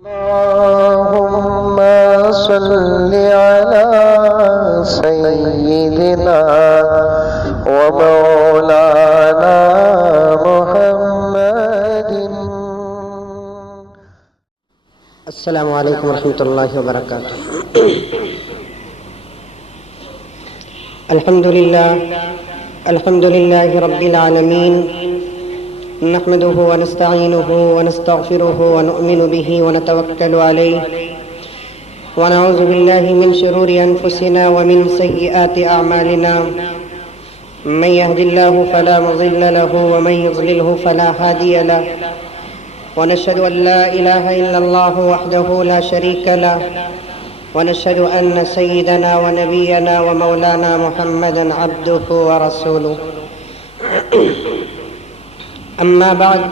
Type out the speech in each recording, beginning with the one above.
اللهم صل على سيدنا ومولانا محمد. السلام علیکم ورحمۃ اللہ وبرکاتہ. الحمد للہ رب العالمین. نحمده ونستعینه ونستغفره ونؤمن به ونتوکل علیہ ونعوذ باللہ من شرور انفسنا ومن سیئات اعمالنا. من يهد الله فلا مضل له ومن يضلله فلا هادي له. ونشهد أن لا إله إلا الله وحده لا شريك له. ونشهد أن سيدنا ونبينا ومولانا محمدا عبده ورسوله. أما بعد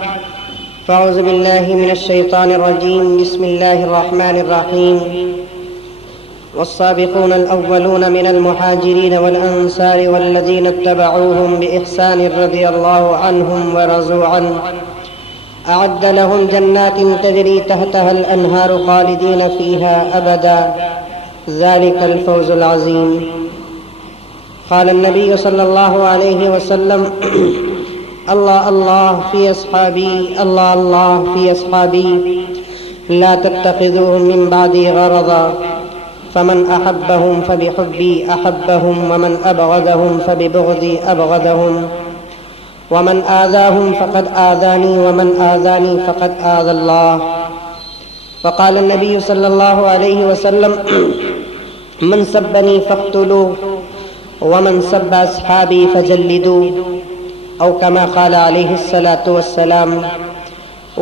فأعوذ بالله من الشيطان الرجيم. بسم الله الرحمن الرحيم. والسابقون الأولون من المهاجرين والأنصار والذين اتبعوهم بإحسان رضي الله عنهم ورضوا عنه. أعد لهم جنات تجري تحتها الأنهار خالدين فيها أبدا. ذلك الفوز العظيم. قال النبي صلى الله عليه وسلم: الله الله في أصحابي، الله الله في أصحابي، لا تتخذوهم من بعدي غرضا، فمن أحبهم فبحبي أحبهم، ومن أبغضهم فببغضي أبغضهم، ومن آذاهم فقد آذاني، ومن آذاني فقد آذى الله. وقال النبي صلى الله عليه وسلم: من سبني فاقتلوه، ومن سب أصحابي فجلدوه، أو كما قال عليه الصلاة والسلام،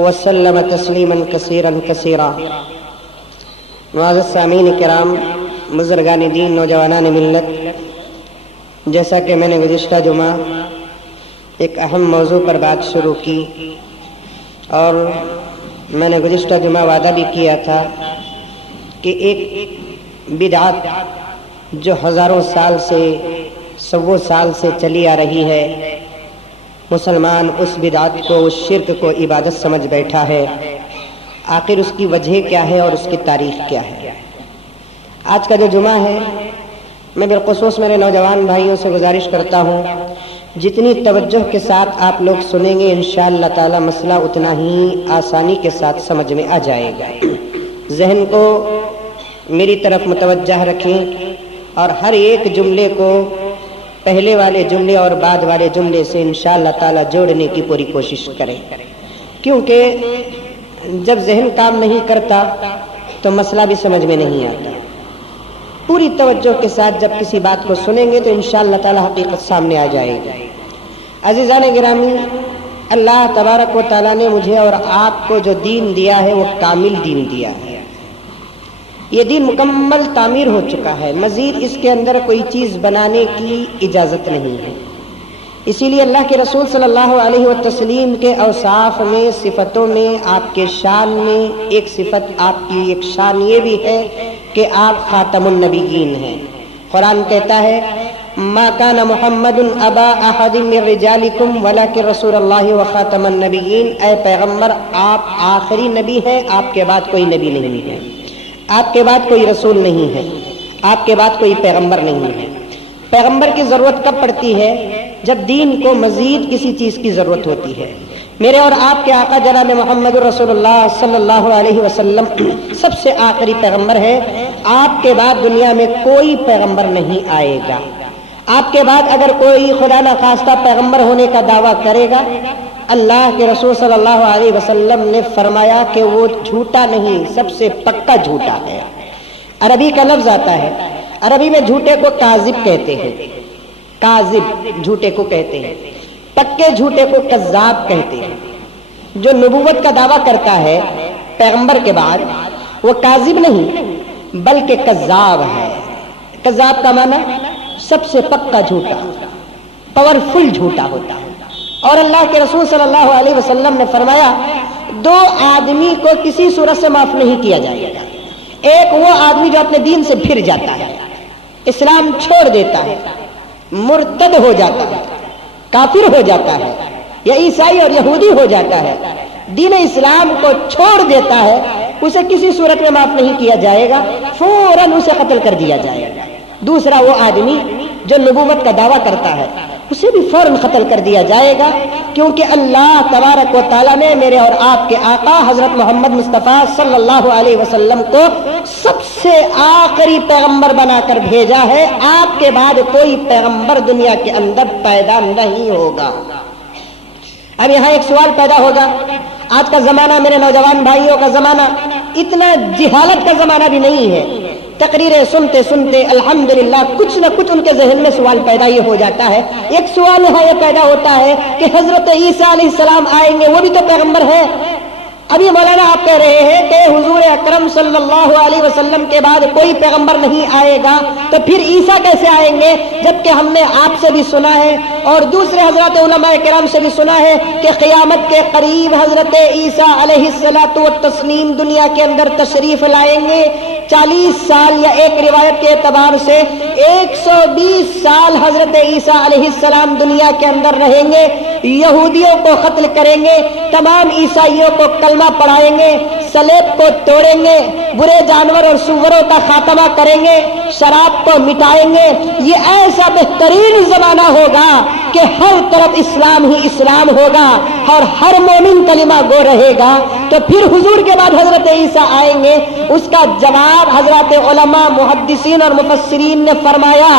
وسلم تسلیما کثیرا کثیرا. معزز سامعین کرام، بزرگان دین، نوجوانان ملت، جیسا کہ میں نے گزشتہ جمعہ ایک اہم موضوع پر بات شروع کی، اور میں نے گزشتہ جمعہ وعدہ بھی کیا تھا کہ ایک بدعت جو ہزاروں سال سے، سووں سال سے چلی آ رہی ہے، مسلمان اس بدعت کو، اس شرک کو عبادت سمجھ بیٹھا ہے. آخر اس کی وجہ کیا ہے اور اس کی تاریخ کیا ہے؟ آج کا جو جمعہ ہے، میں بالخصوص میرے نوجوان بھائیوں سے گزارش کرتا ہوں، جتنی توجہ کے ساتھ آپ لوگ سنیں گے انشاءاللہ تعالی مسئلہ اتنا ہی آسانی کے ساتھ سمجھ میں آ جائے گا. ذہن کو میری طرف متوجہ رکھیں اور ہر ایک جملے کو پہلے والے جملے اور بعد والے جملے سے انشاءاللہ تعالی جوڑنے کی پوری کوشش کریں، کیونکہ جب ذہن کام نہیں کرتا تو مسئلہ بھی سمجھ میں نہیں آتا. پوری توجہ کے ساتھ جب کسی بات کو سنیں گے تو انشاءاللہ تعالی حقیقت سامنے آ جائے گی. عزیزان گرامی، اللہ تبارک و تعالی نے مجھے اور آپ کو جو دین دیا ہے وہ کامل دین دیا ہے. یہ دین مکمل تعمیر ہو چکا ہے، مزید اس کے اندر کوئی چیز بنانے کی اجازت نہیں ہے. اسی لیے اللہ کے رسول صلی اللہ علیہ وسلم کے اوصاف میں، صفتوں میں، آپ کے شان میں ایک صفت، آپ کی ایک شان یہ بھی ہے کہ آپ خاتم النبیین ہیں. قرآن کہتا ہے: ما کان محمد ابا احد من رجالکم ولکن رسول اللہ وخاتم النبیین. اے پیغمبر، آپ آخری نبی ہیں، آپ کے بعد کوئی نبی نہیں ہے، آپ کے بعد کوئی رسول نہیں ہے، آپ کے بعد کوئی پیغمبر نہیں ہے. پیغمبر کی ضرورت کب پڑتی ہے؟ جب دین کو مزید کسی چیز کی ضرورت ہوتی ہے. میرے اور آپ کے آقا جناب محمد رسول اللہ صلی اللہ علیہ وسلم سب سے آخری پیغمبر ہے. آپ کے بعد دنیا میں کوئی پیغمبر نہیں آئے گا. آپ کے بعد اگر کوئی خدا نخواستہ پیغمبر ہونے کا دعویٰ کرے گا، اللہ کے رسول صلی اللہ علیہ وسلم نے فرمایا کہ وہ جھوٹا نہیں، سب سے پکا جھوٹا ہے. عربی کا لفظ آتا ہے، عربی میں جھوٹے کو کاذب کہتے ہیں، کاذب جھوٹے کو کہتے ہیں، پکے جھوٹے کو کذاب کہتے ہیں. جو نبوت کا دعویٰ کرتا ہے پیغمبر کے بعد، وہ کاذب نہیں بلکہ کذاب ہے. کذاب کا معنی سب سے پکا جھوٹا، پاورفل جھوٹا ہوتا ہے. اور اللہ کے رسول صلی اللہ علیہ وسلم نے فرمایا، دو آدمی کو کسی صورت سے معاف نہیں کیا جائے گا. ایک وہ آدمی جو اپنے دین سے پھر جاتا ہے، اسلام چھوڑ دیتا ہے، مرتد ہو جاتا ہے، کافر ہو جاتا ہے، یا عیسائی اور یہودی ہو جاتا ہے، دین اسلام کو چھوڑ دیتا ہے، اسے کسی صورت میں معاف نہیں کیا جائے گا، فوراً اسے قتل کر دیا جائے گا۔ دوسرا وہ آدمی جو نبوت کا دعویٰ کرتا ہے اسے بھی فوراً قتل کر دیا جائے گا، کیونکہ اللہ تبارک و تعالیٰ نے میرے اور آپ کے آقا حضرت محمد مصطفیٰ صلی اللہ علیہ وسلم کو سب سے آخری پیغمبر بنا کر بھیجا ہے۔ آپ کے بعد کوئی پیغمبر دنیا کے اندر پیدا نہیں ہوگا۔ اب یہاں ایک سوال پیدا ہوگا، آج کا زمانہ میرے نوجوان بھائیوں کا زمانہ اتنا جہالت کا زمانہ بھی نہیں ہے، تقریریں سنتے سنتے الحمدللہ کچھ نہ کچھ ان کے ذہن میں سوال پیدا یہ ہو جاتا ہے۔ ایک سوال یہاں یہ پیدا ہوتا ہے کہ حضرت عیسیٰ علیہ السلام آئیں گے، وہ بھی تو پیغمبر ہے۔ ابھی مولانا آپ کہہ رہے ہیں کہ حضور اکرم صلی اللہ علیہ وسلم کے بعد کوئی پیغمبر نہیں آئے گا، تو پھر عیسیٰ کیسے آئیں گے؟ جبکہ ہم نے آپ سے بھی سنا ہے اور دوسرے حضرات علماء کرام سے بھی سنا ہے کہ قیامت کے قریب حضرت عیسیٰ علیہ الصلوۃ والتسلیم دنیا کے اندر تشریف لائیں گے۔ 40 سال یا ایک روایت کے اعتبار سے 120 سال حضرت عیسیٰ علیہ السلام دنیا کے اندر رہیں گے، یہودیوں کو قتل کریں گے، تمام عیسائیوں کو کلمہ پڑھائیں گے، صلیب کو توڑیں گے، برے جانور اور سوروں کا خاتمہ کریں گے، شراب کو مٹائیں گے۔ یہ ایسا بہترین زمانہ ہوگا کہ ہر طرف اسلام ہی اسلام ہوگا اور ہر مومن کلمہ گو رہے گا۔ تو پھر حضور کے بعد حضرت عیسیٰ آئیں گے، اس کا جواب حضرات علماء محدثین اور مفسرین نے فرمایا،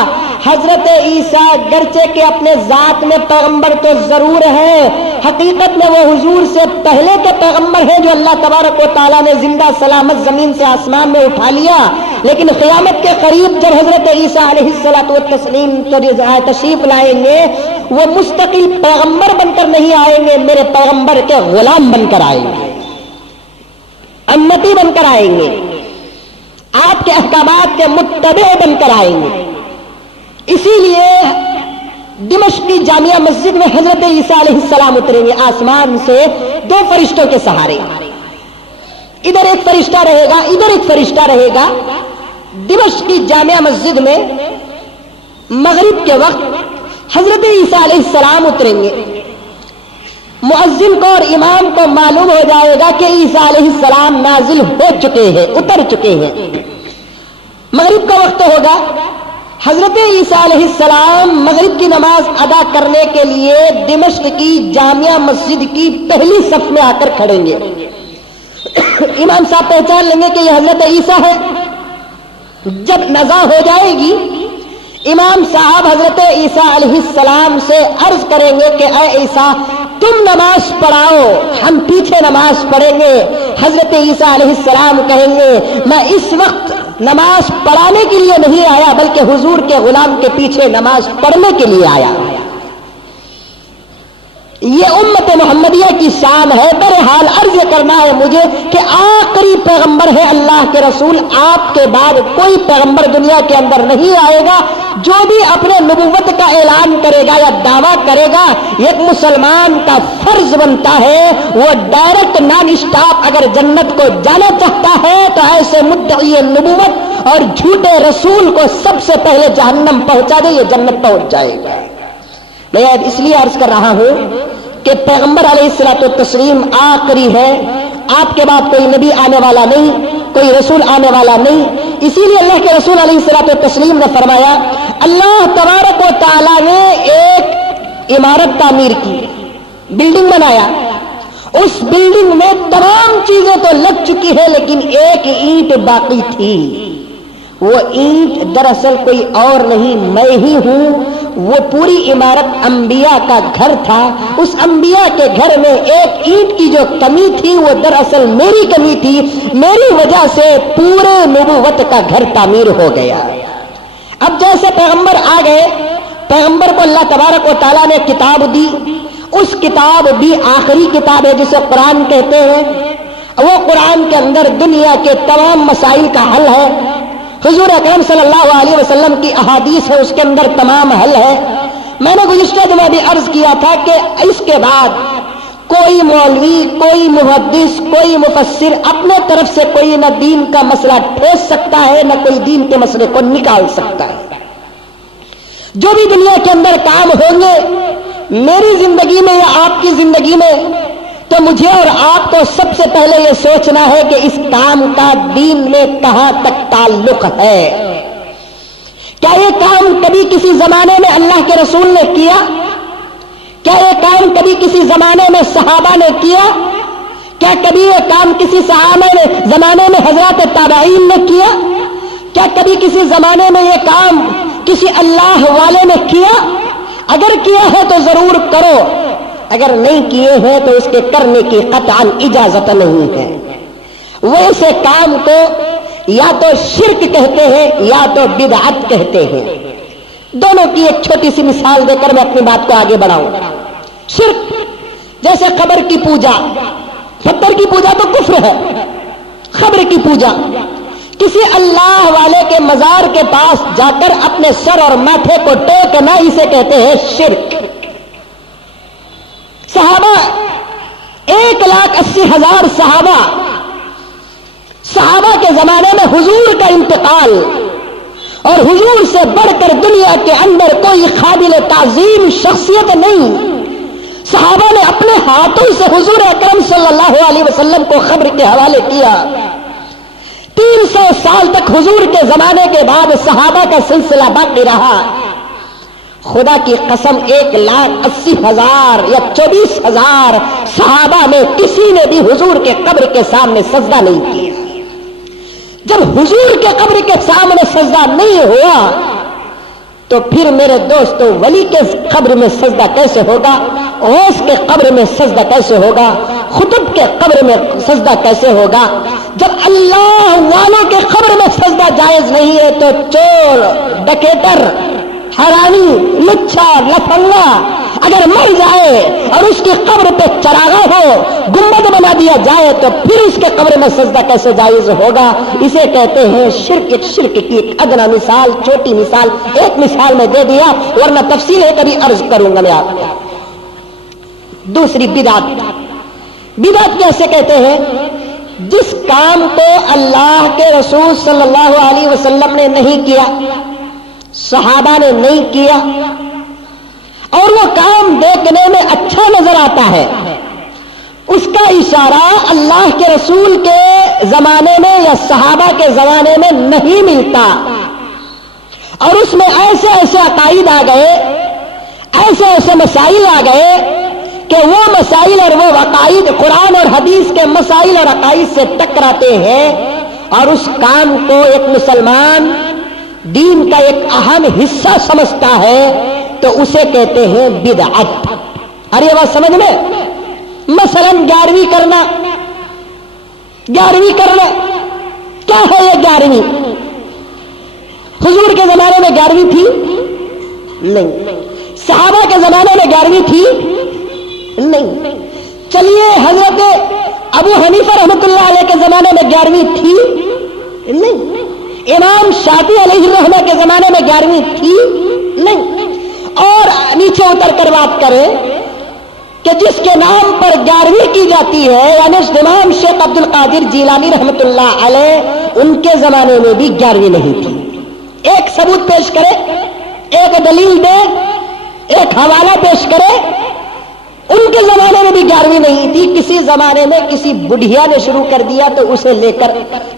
حضرت عیسیٰ گرچہ کہ اپنے ذات میں پیغمبر تو ضرور ہے، حقیقت میں وہ حضور سے پہلے کے پیغمبر ہیں جو اللہ تبارک و تعالیٰ نے زندہ سلامت زمین سے آسمان میں اٹھا لیا، لیکن قیامت کے قریب جب حضرت عیسیٰ علیہ الصلوۃ والتسلیم تشریف لائیں گے، وہ مستقل پیغمبر بن کر نہیں آئیں گے، میرے پیغمبر کے غلام بن کر آئیں گے، امتی بن کر آئیں گے، آپ کے احکامات کے متبع بن کر آئیں گے۔ اسی لیے دمشق کی جامعہ مسجد میں حضرت عیسیٰ علیہ السلام اتریں گے آسمان سے 2 فرشتوں کے سہارے، ادھر ایک فرشتہ رہے گا، ادھر ایک فرشتہ رہے گا۔ دمشق کی جامعہ مسجد میں مغرب کے وقت حضرت عیسیٰ علیہ السلام اتریں گے، مؤذن کو اور امام کو معلوم ہو جائے گا کہ عیسیٰ علیہ السلام نازل ہو چکے ہیں، اتر چکے ہیں۔ مغرب کا وقت ہوگا، حضرت عیسیٰ علیہ السلام مغرب کی نماز ادا کرنے کے لیے دمشق کی جامعہ مسجد کی پہلی صف میں آ کر کھڑیں گے۔ امام صاحب پہچان لیں گے کہ یہ حضرت عیسیٰ ہے۔ جب نزا ہو جائے گی، امام صاحب حضرت عیسیٰ علیہ السلام سے عرض کریں گے کہ اے عیسیٰ تم نماز پڑھاؤ، ہم پیچھے نماز پڑھیں گے۔ حضرت عیسیٰ علیہ السلام کہیں گے میں اس وقت نماز پڑھانے کے لیے نہیں آیا بلکہ حضور کے غلام کے پیچھے نماز پڑھنے کے لیے آیا۔ یہ امت محمدیہ کی شان ہے۔ بہرحال عرض کرنا ہے مجھے کہ آخری پیغمبر ہے اللہ کے رسول، آپ کے بعد کوئی پیغمبر دنیا کے اندر نہیں آئے گا۔ جو بھی اپنے نبوت کا اعلان کرے گا یا دعویٰ کرے گا، ایک مسلمان کا فرض بنتا ہے وہ ڈائریکٹ نان اسٹاپ اگر جنت کو جانا چاہتا ہے تو ایسے مدعی نبوت اور جھوٹے رسول کو سب سے پہلے جہنم پہنچا دے، یہ جنت پہنچ جائے گا۔ میں اس لیے عرض کر رہا ہوں کہ پیغمبر علیہ الصلوۃ والتسلیم آخری ہے، آپ کے بعد کوئی نبی آنے والا نہیں، کوئی رسول آنے والا نہیں۔ اسی لیے اللہ کے رسول علیہ الصلوۃ والتسلیم نے فرمایا، اللہ تبارک و تعالیٰ نے ایک عمارت تعمیر کی، بلڈنگ بنایا، اس بلڈنگ میں تمام چیزیں تو لگ چکی ہے لیکن ایک اینٹ باقی تھی۔ وہ اینٹ دراصل کوئی اور نہیں، میں ہی ہوں۔ وہ پوری عمارت انبیاء کا گھر تھا، اس انبیاء کے گھر میں ایک اینٹ کی جو کمی تھی وہ دراصل میری کمی تھی، میری وجہ سے پورے نبوت کا گھر تعمیر ہو گیا۔ اب جیسے پیغمبر آ گئے، پیغمبر کو اللہ تبارک و تعالیٰ نے کتاب دی، اس کتاب بھی آخری کتاب ہے جسے قرآن کہتے ہیں۔ وہ قرآن کے اندر دنیا کے تمام مسائل کا حل ہے، حضور اکرم صلی اللہ علیہ وسلم کی احادیث ہے، اس کے اندر تمام حل ہے۔ میں نے گزشتہ جمعہ بھی عرض کیا تھا کہ اس کے بعد کوئی مولوی، کوئی محدث، کوئی مفسر اپنے طرف سے کوئی نہ دین کا مسئلہ ٹھوس سکتا ہے، نہ کوئی دین کے مسئلے کو نکال سکتا ہے۔ جو بھی دنیا کے اندر کام ہوں گے میری زندگی میں یا آپ کی زندگی میں، تو مجھے اور آپ کو سب سے پہلے یہ سوچنا ہے کہ اس کام کا دین میں کہاں تک تعلق ہے. کیا یہ کام کبھی کسی زمانے میں اللہ کے رسول نے کیا؟ کیا یہ کام کبھی کسی زمانے میں صحابہ نے کیا؟ کیا کبھی یہ کام کسی صحابہ نے زمانے میں حضرات تابعین نے کیا؟ کیا کبھی کسی زمانے میں یہ کام کسی اللہ والے نے کیا؟ اگر کیا ہے تو ضرور کرو، اگر نہیں کیے ہیں تو اس کے کرنے کی قطعاً اجازت نہیں ہے. وہ اسے کام کو یا تو شرک کہتے ہیں یا تو بدعت کہتے ہیں. دونوں کی ایک چھوٹی سی مثال دے کر میں اپنی بات کو آگے بڑھاؤں. شرک جیسے قبر کی پوجا، پتھر کی پوجا تو کفر ہے. قبر کی پوجا، کسی اللہ والے کے مزار کے پاس جا کر اپنے سر اور ماتھے کو ٹیکنا، اسے کہتے ہیں شرک. صحابہ 1,80,000 صحابہ کے زمانے میں حضور کا انتقال، اور حضور سے بڑھ کر دنیا کے اندر کوئی قابل تعظیم شخصیت نہیں. صحابہ نے اپنے ہاتھوں سے حضور اکرم صلی اللہ علیہ وسلم کو قبر کے حوالے کیا. 300 سال تک حضور کے زمانے کے بعد صحابہ کا سلسلہ باقی رہا. خدا کی قسم 1,80,000 یا 24,000 صحابہ میں کسی نے بھی حضور کے قبر کے سامنے سجدہ نہیں کیا. جب حضور کے قبر کے سامنے سجدہ نہیں ہوا تو پھر میرے دوستو ولی کے قبر میں سجدہ کیسے ہوگا؟ غوث کے قبر میں سجدہ کیسے ہوگا؟ خطب کے قبر میں سجدہ کیسے ہوگا؟ جب اللہ والوں کے قبر میں سجدہ جائز نہیں ہے تو چور، ڈکیٹر، حرامی، لچھا، لفنگا اگر مر جائے اور اس کی قبر پہ چراغا ہو، گنبد بنا دیا جائے تو پھر اس کے قبر میں سجدہ کیسے جائز ہوگا؟ اسے کہتے ہیں شرک. شرک کی ایک ادنا مثال، چھوٹی مثال، ایک مثال میں دے دیا، ورنہ تفصیل ہے کبھی عرض کروں گا میں آپ کو. دوسری بدعت. بدعت کیسے کہتے ہیں؟ جس کام کو اللہ کے رسول صلی اللہ علیہ وسلم نے نہیں کیا، صحابہ نے نہیں کیا، اور وہ کام دیکھنے میں اچھا نظر آتا ہے، اس کا اشارہ اللہ کے رسول کے زمانے میں یا صحابہ کے زمانے میں نہیں ملتا، اور اس میں ایسے ایسے عقائد آ گئے، ایسے ایسے مسائل آ گئے کہ وہ مسائل اور وہ عقائد قرآن اور حدیث کے مسائل اور عقائد سے ٹکراتے ہیں، اور اس کام کو ایک مسلمان دین کا ایک اہم حصہ سمجھتا ہے تو اسے کہتے ہیں بدعت. ارے بات سمجھ میں؟ مثلا 11ویں کرنا. 11ویں کرنا کیا ہے؟ یہ 11ویں حضور کے زمانے میں 11ویں تھی نہیں، صحابہ کے زمانے میں 11ویں تھی نہیں. چلیے حضرت ابو حنیفہ رحمۃ اللہ علیہ کے زمانے میں 11ویں تھی نہیں، امام شافعی علیہ الرحمہ کے زمانے میں 11ویں تھی نہیں. اور نیچے اتر کر بات کریں کہ جس کے نام پر 11ویں کی جاتی ہے، یعنی امام شیخ عبد القادر جیلانی رحمۃ اللہ علیہ، ان کے زمانے میں بھی 11ویں نہیں تھی. ایک ثبوت پیش کرے، ایک دلیل دے، ایک حوالہ پیش کرے. ان کے زمانے میں بھی 11ویں نہیں تھی. کسی زمانے میں کسی بڑھیا نے شروع کر دیا تو اسے لے کر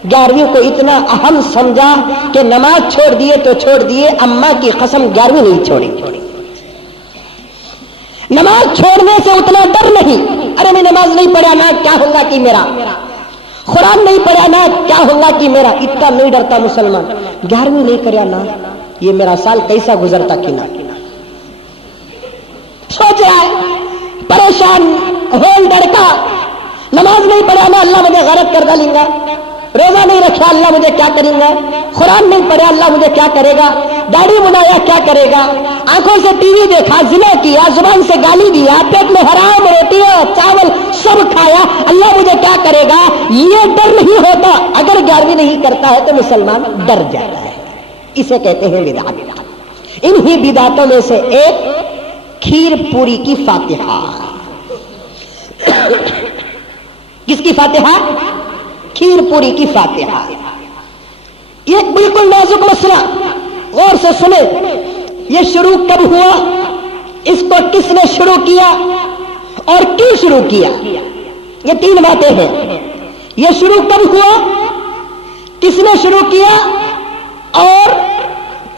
11ویں کو اتنا اہم سمجھا کہ نماز چھوڑ دیے تو چھوڑ دیے، اماں کی قسم 11ویں نہیں چھوڑی. نماز چھوڑنے سے اتنا ڈر نہیں. ارے میں نماز نہیں پڑھا نا کیا ہوگا کہ میرا، قرآن نہیں پڑھا نا کیا ہوگا کہ میرا، اتنا نہیں ڈرتا مسلمان. 11ویں نہیں کریا نا یہ میرا سال کیسا گزرتا کہ نہ. سوچ رہا ہے پریشان ہول ڈرتا، نماز نہیں پڑھا نا اللہ مجھے غلط کر ڈالیں گا، روزہ نہیں رکھا اللہ مجھے کیا کریں گا، قرآن نہیں پڑھا اللہ مجھے کیا کرے گا، داڑھی منایا کیا کرے گا، آنکھوں سے ٹی وی دیکھا، زنا کیا، زبان سے گالی دیا، پیٹ میں حرام روٹیاں چاول سب کھایا، اللہ مجھے کیا کرے گا. یہ ڈر نہیں ہوتا. اگر 11ویں نہیں کرتا ہے تو مسلمان ڈر جاتا ہے. اسے کہتے ہیں بدعت. انہی بدعتوں میں سے ایک کھیر پوری کی فاتحہ. کس کی فاتحہ؟ کھیر پوری کی فاتحہ. یہ بالکل نازک مسئلہ، غور سے سنیں. یہ شروع کب ہوا، اس کو کس نے شروع کیا اور کیوں شروع کیا؟ یہ تین باتیں ہیں. یہ شروع کب ہوا، کس نے شروع کیا اور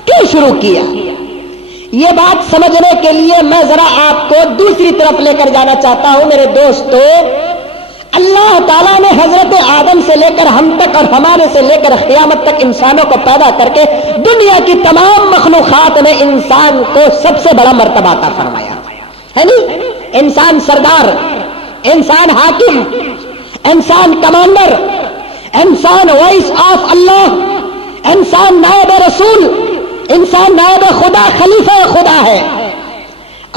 کیوں شروع کیا؟ یہ بات سمجھنے کے لیے میں ذرا آپ کو دوسری طرف لے کر جانا چاہتا ہوں. میرے دوستو، اللہ تعالیٰ نے حضرت آدم سے لے کر ہم تک اور ہمارے سے لے کر قیامت تک انسانوں کو پیدا کر کے دنیا کی تمام مخلوقات میں انسان کو سب سے بڑا مرتبہ عطا فرمایا ہے نہیں؟ انسان سردار، انسان حاکم، انسان کمانڈر، انسان وائس آف اللہ، انسان نائب رسول، انسان نائب خدا، خلیفہ خدا ہے.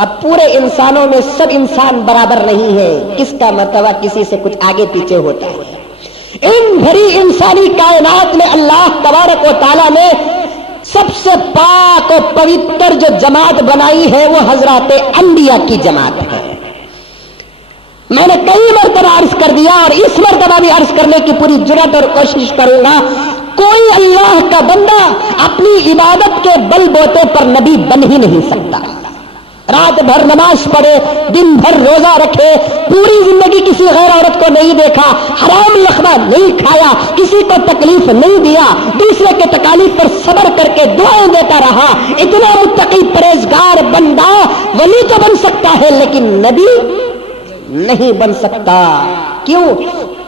اب پورے انسانوں میں سب انسان برابر نہیں ہے. کس کا مرتبہ کسی سے کچھ آگے پیچھے ہوتا ہے. ان بھری انسانی کائنات میں اللہ تبارک و تعالیٰ نے سب سے پاک و پوتر جو جماعت بنائی ہے وہ حضرات انبیاء کی جماعت ہے. میں نے کئی مرتبہ عرض کر دیا اور اس مرتبہ بھی عرض کرنے کی پوری جرات اور کوشش کروں گا، کوئی اللہ کا بندہ اپنی عبادت کے بل بوتے پر نبی بن ہی نہیں سکتا. رات بھر نماز پڑھے، دن بھر روزہ رکھے، پوری زندگی کسی غیر عورت کو نہیں دیکھا، حرام لقمہ نہیں کھایا، کسی کو تکلیف نہیں دیا، دوسرے کے تکالیف پر صبر کر کے دعائیں دیتا رہا، اتنا متقی پرہیزگار بندہ ولی تو بن سکتا ہے لیکن نبی نہیں بن سکتا. کیوں؟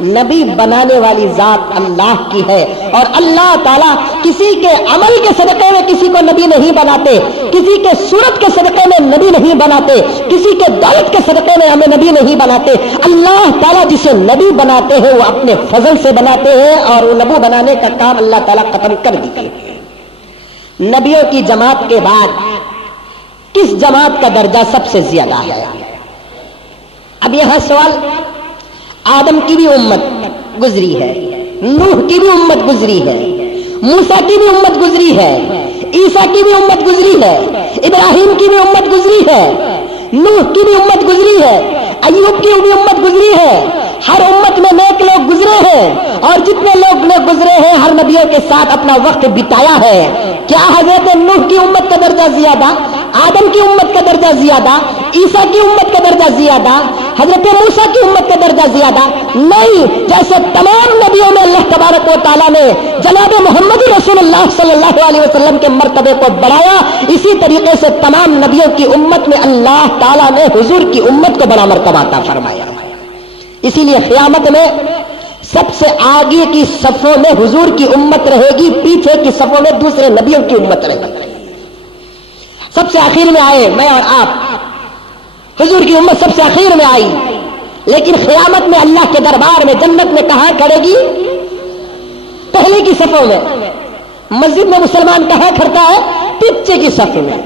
نبی بنانے والی ذات اللہ کی ہے، اور اللہ تعالیٰ کسی کے عمل کے صدقے میں کسی کو نبی نہیں بناتے، کسی کے صورت کے صدقے میں نبی نہیں بناتے، کسی کے دولت کے صدقے میں ہمیں نبی نہیں بناتے. اللہ تعالیٰ جسے نبی بناتے ہیں وہ اپنے فضل سے بناتے ہیں، اور وہ نبی بنانے کا کام اللہ تعالیٰ ختم کر دیتے ہیں. نبیوں کی جماعت کے بعد کس جماعت کا درجہ سب سے زیادہ ہے؟ اب یہاں سوال، آدم کی بھی امت گزری ہے، نوح کی بھی امت گزری ہے، موسیٰ کی بھی امت گزری ہے، عیسیٰ کی بھی امت گزری ہے، ابراہیم کی بھی امت گزری ہے، نوح کی بھی امت گزری ہے، ایوب کی بھی امت گزری ہے. ہر امت میں نیک لوگ گزرے ہیں، اور جتنے لوگ گزرے ہیں ہر نبیوں کے ساتھ اپنا وقت بتایا ہے. کیا حضرت نوح کی امت کا درجہ زیادہ، آدم کی امت کا درجہ زیادہ، عیسیٰ کی امت کا درجہ زیادہ، حضرت موسیٰ کی امت کا درجہ زیادہ؟ نہیں. جیسے تمام نبیوں میں اللہ تبارک و تعالیٰ نے جناب محمد رسول اللہ صلی اللہ علیہ وسلم کے مرتبے کو بڑھایا، اسی طریقے سے تمام نبیوں کی امت میں اللہ تعالیٰ نے حضور کی امت کو بڑا مرتبہ عطا فرمایا. اسی لیے قیامت میں سب سے آگے کی صفوں میں حضور کی امت رہے گی، پیچھے کی صفوں میں دوسرے نبیوں کی امت رہے گی. سب سے آخر میں آئے میں اور آپ، حضور کی امت سب سے آخر میں آئی، لیکن قیامت میں اللہ کے دربار میں جنت میں کہاں کھڑے گی؟ پہلے کی صفوں میں. مسجد میں مسلمان کہاں کھڑتا ہے؟ پیچھے کی صف میں،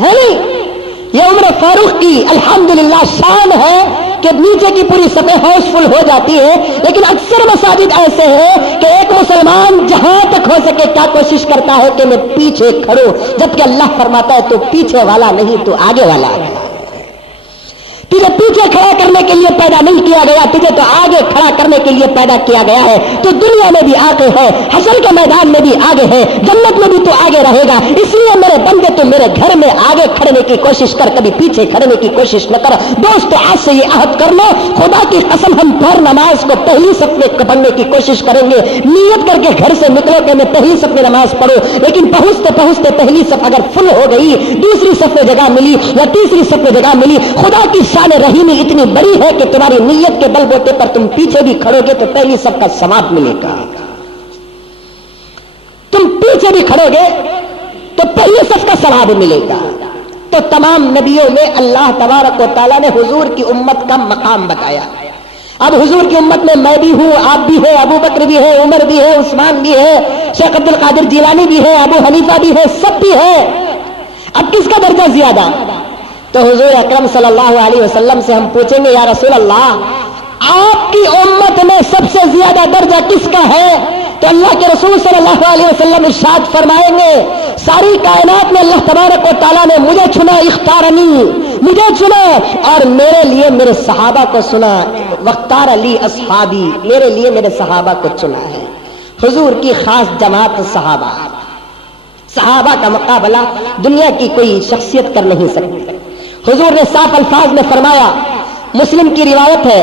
ہے نہیں؟ یہ عمر فاروق کی الحمدللہ شان ہے کہ نیچے کی پوری صفیں ہاؤس فل ہو جاتی ہے، لیکن اکثر مساجد ایسے ہیں کہ ایک مسلمان جہاں تک ہو سکے کیا کوشش کرتا ہے کہ میں پیچھے کھڑوں، جبکہ اللہ فرماتا ہے تو پیچھے والا نہیں تو آگے والا ہے. تجھے پیچھے کھڑا کرنے کے لیے پیدا نہیں کیا گیا، تجھے تو آگے کھڑا کرنے کے لیے پیدا کیا گیا ہے. تو دنیا میں بھی آگے ہے، حشر کے میدان میں بھی آگے ہے، جنت میں بھی تو آگے رہے گا. اس لیے میرے بندے تو میرے گھر میں آگے کھڑنے کی کوشش کر، کبھی پیچھے کھڑنے کی کوشش نہ کر. دوست آج سے یہ عہد کر لو، خدا کی قسم ہم ہر نماز کو پہلی صف میں پڑھنے کی کوشش کریں گے. نیت کر کے گھر سے نکلو کہ میں پہلی صف میں نماز پڑھوں، لیکن پہنچتے پہنچتے پہلی صف اگر فل ہو گئی، دوسری صف میں جگہ ملی یا تیسری صف میں جگہ ملی، خدا کی شان رحیمی اتنی بڑی ہے کہ تمہاری نیت کے بل بوتے پر تم پیچھے بھی کھڑو گے تو پہلی صف کا ثواب ملے گا. تم پیچھے بھی کھڑو گے تو پہلی صف کا ثواب ملے گا. تو تمام نبیوں میں اللہ تبارک و تعالیٰ نے حضور کی امت کا مقام بتایا. اب حضور کی امت میں بھی ہوں، آپ بھی ہے، ابو بکر بھی ہے، عمر بھی ہے، عثمان بھی ہے، شیخ عبد القادر جیلانی بھی ہے، ابو حنیفہ بھی ہے، سب بھی ہے. اب کس کا درجہ زیادہ؟ تو حضور اکرم صلی اللہ علیہ وسلم سے ہم پوچھیں گے یا رسول اللہ آپ کی امت میں سب سے زیادہ درجہ کس کا ہے؟ تو اللہ کے رسول صلی اللہ علیہ وسلم ارشاد فرمائیں گے ساری کائنات میں اللہ تبارک و تعالیٰ نے مجھے چنا، اختارنی، مجھے چنا اور میرے لیے میرے صحابہ کو سنا. واختار علی اصحابی، میرے لیے میرے صحابہ کو چنا ہے. حضور کی خاص جماعت صحابہ. صحابہ کا مقابلہ دنیا کی کوئی شخصیت کر نہیں سکتی. حضور نے صاف الفاظ میں فرمایا، مسلم کی روایت ہے،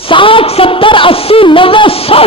60, 70, 80, 90, 100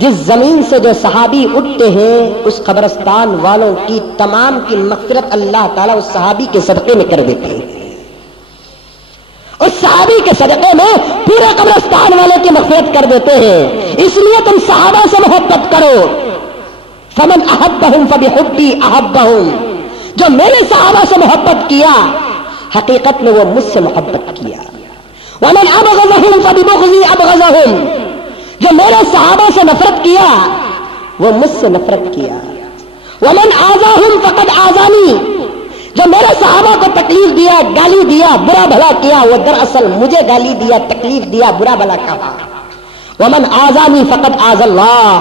جس زمین سے جو صحابی اٹھتے ہیں اس قبرستان والوں کی تمام کی مغفرت اللہ تعالیٰ اس صحابی کے صدقے میں کر دیتے ہیں. اس صحابی کے صدقے میں پورے قبرستان والوں کی مغفرت کر دیتے ہیں. اس لیے تم صحابہ سے محبت کرو. فمن احبہم فبحبی احبہم، جو میرے صحابہ سے محبت کیا حقیقت میں وہ مجھ سے محبت کیا. ومن ابغضہم فببغضی ابغضہم، جو میرے صحابہ سے نفرت کیا وہ مجھ سے نفرت کیا. ومن آذاہم فقد آذانی، جو میرے صحابہ کو تکلیف دیا، گالی دیا، برا بھلا کیا، وہ دراصل مجھے گالی دیا، تکلیف دیا، برا بھلا کہا. ومن آذانی فقد آذى اللہ،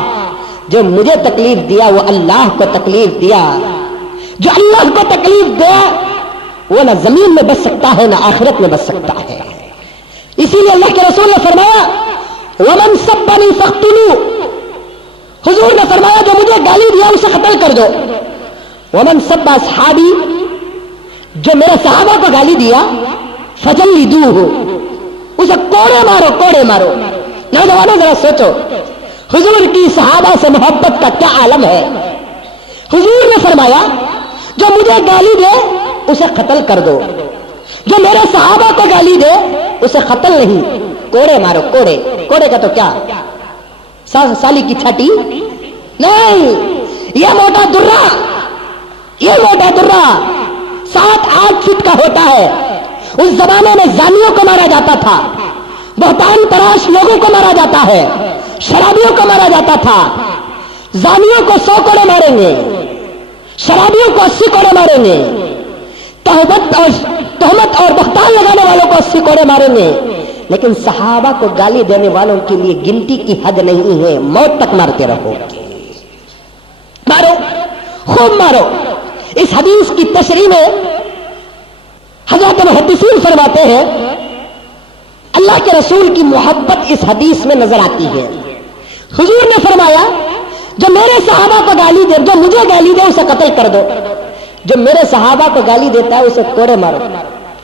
جو مجھے تکلیف دیا وہ اللہ کو تکلیف دیا. جو اللہ کو تکلیف دیا وہ نہ زمین میں بچ سکتا ہے نہ آخرت میں بچ سکتا ہے. اسی لیے اللہ کے رسول نے فرمایا ومن سبنی فاقتلوا، حضور نے فرمایا جو مجھے گالی دیا اسے قتل کر دو. ومن سب اصحابی، جو میرے صحابہ کو گالی دیا فجلدوہ، اسے کوڑے مارو کوڑے مارو. نوجوانوں ذرا سوچو حضور کی صحابہ سے محبت کا کیا عالم ہے. حضور نے فرمایا جو مجھے گالی دے اسے قتل کر دو، جو میرے صحابہ کو گالی دے اسے قتل نہیں، کوڑے مارو. کوڑے کوڑے کا تو کیا سالی کی چھٹی نہیں، یہ موٹا درہ، یہ موٹا درہ 7-8 فٹ کا ہوتا ہے. اس زمانے میں زانیوں کو مارا جاتا تھا، بہتان تراش لوگوں کو مارا جاتا ہے، شرابیوں کو مارا جاتا تھا. زانیوں کو 100 کوڑے ماریں گے، شرابیوں کو 80 کوڑے ماریں گے، تہمت اور بہتان لگانے والوں کو 80 کوڑے ماریں گے. لیکن صحابہ کو گالی دینے والوں کے لیے گنتی کی حد نہیں ہے، موت تک مارتے رہو، مارو خوب مارو. اس حدیث کی تشریح میں حضرت محدثین فرماتے ہیں اللہ کے رسول کی محبت اس حدیث میں نظر آتی ہے. حضور نے فرمایا جو میرے صحابہ کو گالی دے، جو مجھے گالی دے اسے قتل کر دو، جو میرے صحابہ کو گالی دیتا ہے اسے کوڑے مارو.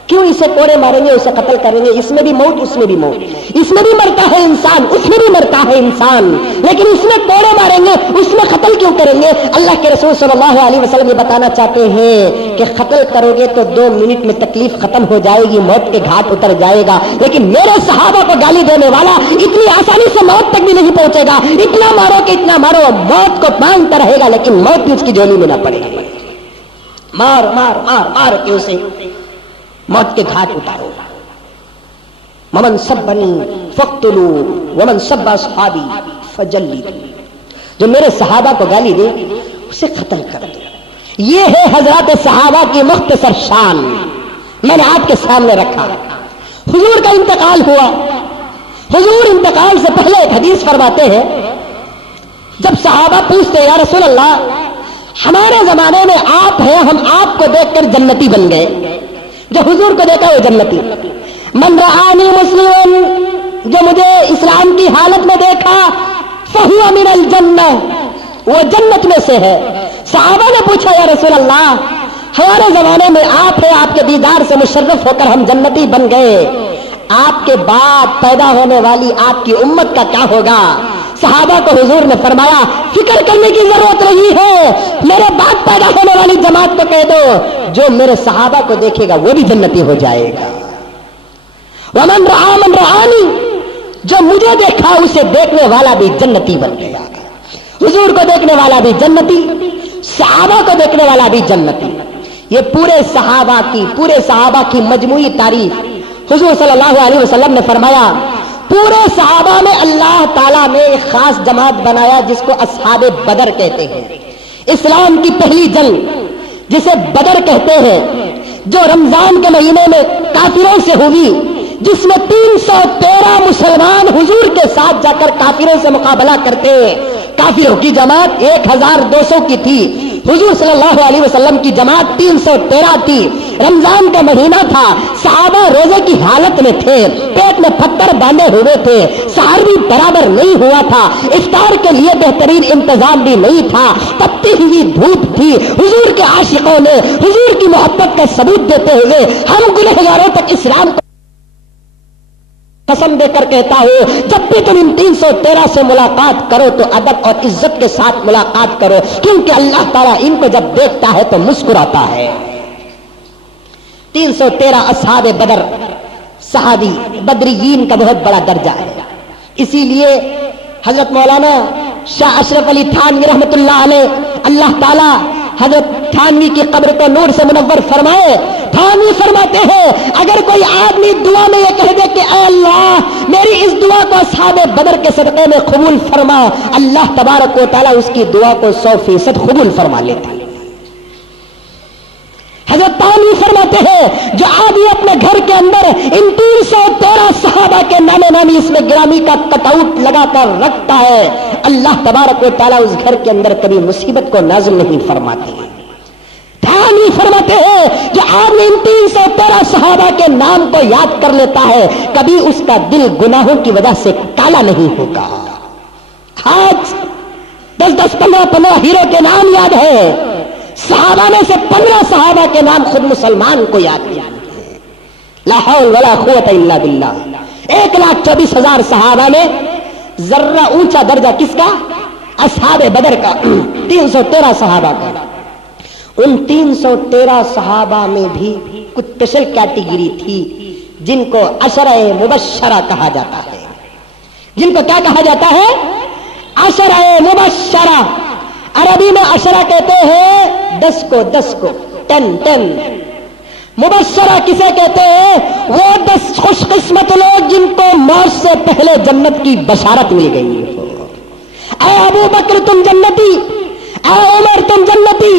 کیوں اسے کوڑے ماریں گے، اسے قتل کریں گے؟ اس میں بھی موت اس میں بھی موت، اس میں بھی مرتا ہے انسان اس میں بھی مرتا ہے انسان، لیکن اس میں کوڑے ماریں گے اس میں قتل کیوں کریں گے؟ اللہ کے رسول صلی اللہ علیہ وسلم یہ بتانا چاہتے ہیں کہ قتل کرو گے تو 2 منٹ میں تکلیف ختم ہو جائے گی، موت کے گھاٹ اتر جائے گا. لیکن میرے صحابہ کو گالی دینے والا اتنی آسانی سے موت تک بھی نہیں پہنچے گا. اتنا مارو کہ اتنا مارو، موت کو مانگتا رہے گا لیکن موت بھی اس کی جولی میں نہ پڑے گی. مار مار مار مار کے اسے موت کے گھاٹ اتارو. ومن سبنی فاقتلوا ومن سب اصحابی فجلدوا، جو میرے صحابہ کو گالی دے اسے قتل کر دو. یہ ہے حضرات صحابہ کی مختصر شان، میں نے آپ کے سامنے رکھا. حضور کا انتقال ہوا، حضور انتقال سے پہلے ایک حدیث فرماتے ہیں، جب صحابہ پوچھتے یا رسول اللہ ہمارے زمانے میں آپ ہیں، ہم آپ کو دیکھ کر جنتی بن گئے. جو حضور کو دیکھا وہ جنتی. من رآنی مسلم، جو مجھے اسلام کی حالت میں دیکھا فہو من الجنہ، وہ جنت میں سے ہے. صحابہ نے پوچھا یا رسول اللہ ہمارے زمانے میں آپ ہیں، آپ کے دیدار سے مشرف ہو کر ہم جنتی بن گئے، آپ کے بعد پیدا ہونے والی آپ کی امت کا کیا ہوگا؟ صحابہ کو حضور نے فرمایا فکر کرنے کی ضرورت نہیں ہے، میرے بعد پیدا ہونے والی جماعت کو کہہ دو جو میرے صحابہ کو دیکھے گا وہ بھی جنتی ہو جائے گا. ومن رآ من رآنی، جو مجھے دیکھا اسے دیکھنے والا بھی جنتی بن گیا. حضور کو دیکھنے والا بھی جنتی، صحابہ کو دیکھنے والا بھی جنتی. یہ پورے صحابہ کی مجموعی تعریف. حضور صلی اللہ علیہ وسلم نے فرمایا پورے صحابہ میں اللہ تعالیٰ نے ایک خاص جماعت بنایا جس کو اصحاب بدر کہتے ہیں. اسلام کی پہلی جنگ جسے بدر کہتے ہیں، جو رمضان کے مہینے میں کافروں سے ہوئی، جس میں 313 مسلمان حضور کے ساتھ جا کر کافروں سے مقابلہ کرتے. کافروں کی جماعت 1200 کی تھی، حضور صلی اللہ علیہ وسلم کی جماعت 313 تھی. رمضان کا مہینہ تھا، صحابہ روزے کی حالت میں تھے، پیٹ میں پتھر باندھے ہوئے تھے، سحر بھی برابر نہیں ہوا تھا، افطار کے لیے بہترین انتظام بھی نہیں تھا، تپتی ہوئی دھوپ تھی. حضور کے عاشقوں نے حضور کی محبت کا ثبوت دیتے ہوئے ہم گنہگاروں تک اسلام کو قسم دے کر کہتا ہوں جب بھی تم ان 313 سے ملاقات کرو تو ادب اور عزت کے ساتھ ملاقات کرو، کیونکہ اللہ تعالیٰ ان کو جب دیکھتا ہے تو مسکراتا ہے۔ 313 اصحاب بدر، صحابی بدریین کا بہت بڑا درجہ ہے، اسی لیے حضرت مولانا شاہ اشرف علی تھانوی رحمۃ اللہ علیہ، اللہ تعالیٰ حضرت تھانوی کی قبر کو نور سے منور فرمائے۔ تھانوی فرماتے ہیں اگر کوئی آدمی دعا میں یہ کہہ دے کہ اے اللہ میری اس دعا کو اصحاب بدر کے صدقے میں قبول فرما، اللہ تبارک و تعالیٰ اس کی دعا کو 100% قبول فرما لیتا ہے۔ حضرت تھانوی فرماتے ہیں جو آدمی اپنے گھر کے اندر ان 313 صحابہ کے نام نامی اس میں گرامی کا کٹ آؤٹ لگا کر رکھتا ہے، اللہ تبارک و تعالیٰ اس گھر کے اندر کبھی مصیبت کو نازل نہیں فرماتے۔ تھانوی فرماتے ہیں جو آدمی ان 313 صحابہ کے نام کو یاد کر لیتا ہے کبھی اس کا دل گناہوں کی وجہ سے کالا نہیں ہوگا۔ آج 10-10 15 ہیرو کے نام یاد ہے، صحابہ میں سے 15 صحابہ کے نام خود مسلمان کو یاد کیا ہے۔ لا حول ولا قوت الا باللہ۔ 1,24,000 صحابہ میں ذرہ اونچا درجہ کس کا؟ اصحاب بدر کا، 313 صحابہ کا۔ ان 313 صحابہ میں بھی کچھ اسپیشل کیٹیگری تھی جن کو عشرہ مبشرہ کہا جاتا ہے۔ جن کو کیا کہا جاتا ہے؟ عشرہ مبشرہ۔ عربی میں عشرہ کہتے ہیں 10 کو 10 مبشرہ کسے کہتے ہیں؟ وہ 10 خوش قسمت لوگ جن کو موت سے پہلے جنت کی بشارت مل گئی ہو۔ اے ابو بکر تم جنتی، اے عمر تم جنتی،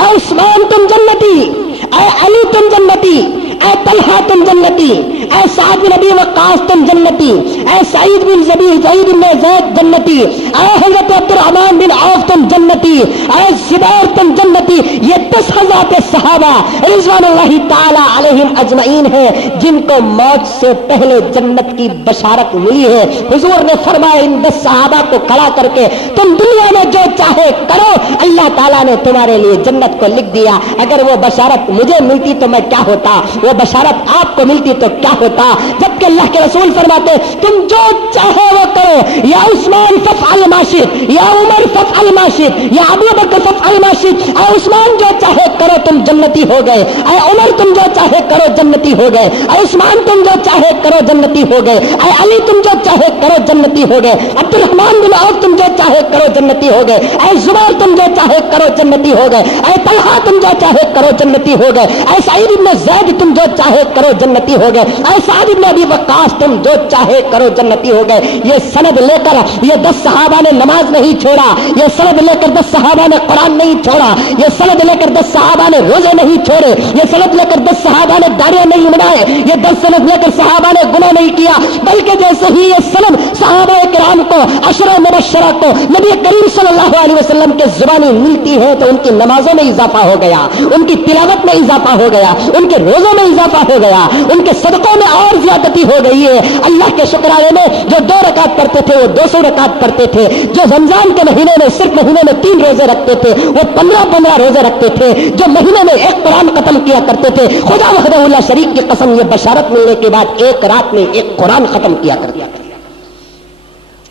اے عثمان تم جنتی، اے علی تم جنتی، اے طلحہ تم جنتی، اے سعد بن ابی وقاص تم جنتی، اے سعید بن زید جنتی، اے حضرت عبد الرحمن بن عوف تم جنتی، اے زبیر تم جنتی۔ یہ 10,000 صحابہ رضوان اللہ تعالی علیہم اجمعین ہیں جن کو موت سے پہلے جنت کی بشارت ملی ہے۔ حضور نے فرمایا ان 10 صحابہ کو کھڑا کر کے تم دنیا میں جو چاہے کرو، اللہ تعالیٰ نے تمہارے لیے جنت کو لکھ دیا۔ اگر وہ بشارت مجھے ملتی تو میں کیا ہوتا، وہ بشارت آپ کو ملتی تو کیا ہوتا؟ جبکہ اللہ کے رسول فرماتے تم جو چاہو وہ کرو، یا عثمان فافعل ما شئت، یا عمر فافعل ما شئت، یا ابو بکر فافعل ما شئت۔ اے عثمان جو چاہے کرو تم جنتی ہو گئے، اے عمر تم جو چاہے کرو جنتی ہو گئے، اے عثمان تم جو چاہے کرو جنتی ہو گئے، اے علی تم جو چاہے کرو جنتی ہو گئے، عبد الرحمن بن عوف تم جو چاہے کرو جنتی ہو گئے، اے زبیر تم جو چاہے کرو جنتی ہو گئے، اے طلحہ تم جو چاہے کرو جنتی ہو گئے، اے سعید بن زید تم جو چاہے کرو جنتی ہو گئے، اے سعد بن ابی وقاص تم جو چاہے کرو جنتی ہو گئے۔ یہ سند لے کر یہ 10 صحابہ نے نماز نہیں چھوڑا، یہ سند لے کر 10 صحابہ نے قرآن نہیں چھوڑا، یہ سند لے کر 10 صحابہ نے روزے نہیں چھوڑے، یہ سند لے کر 10 صحابہ نے داڑیاں نہیں منائے، یہ 10 سند لے کر صحابہ نے گناہ نہیں کیا، بلکہ جیسے ہی یہ سند صحابہ کرام کو عشرہ مبشرہ کو نبی کریم صلی اللہ علیہ وسلم کے زبانی ملتی ہے تو ان کی نمازوں میں اضافہ ہو گیا، ان کی تلاوت میں اضافہ ہو گیا، ان کے روزوں میں اضافہ ہو گیا، ان کے صدقوں میں اور زیادتی ہو گئی ہے۔ اللہ کے شکرانے میں جو 2 رکعت پڑھتے تھے وہ 200 رکعت پڑھتے تھے، جو رمضان کے مہینے میں صرف مہینے میں 3 روزے رکھتے تھے وہ 15 روزے رکھتے تھے، جو مہینے میں 1 قرآن ختم کیا کرتے تھے، خدا وحدہ لا شریک کی قسم یہ بشارت ملنے کے بعد 1 رات میں 1 قرآن ختم کیا کرتے تھے۔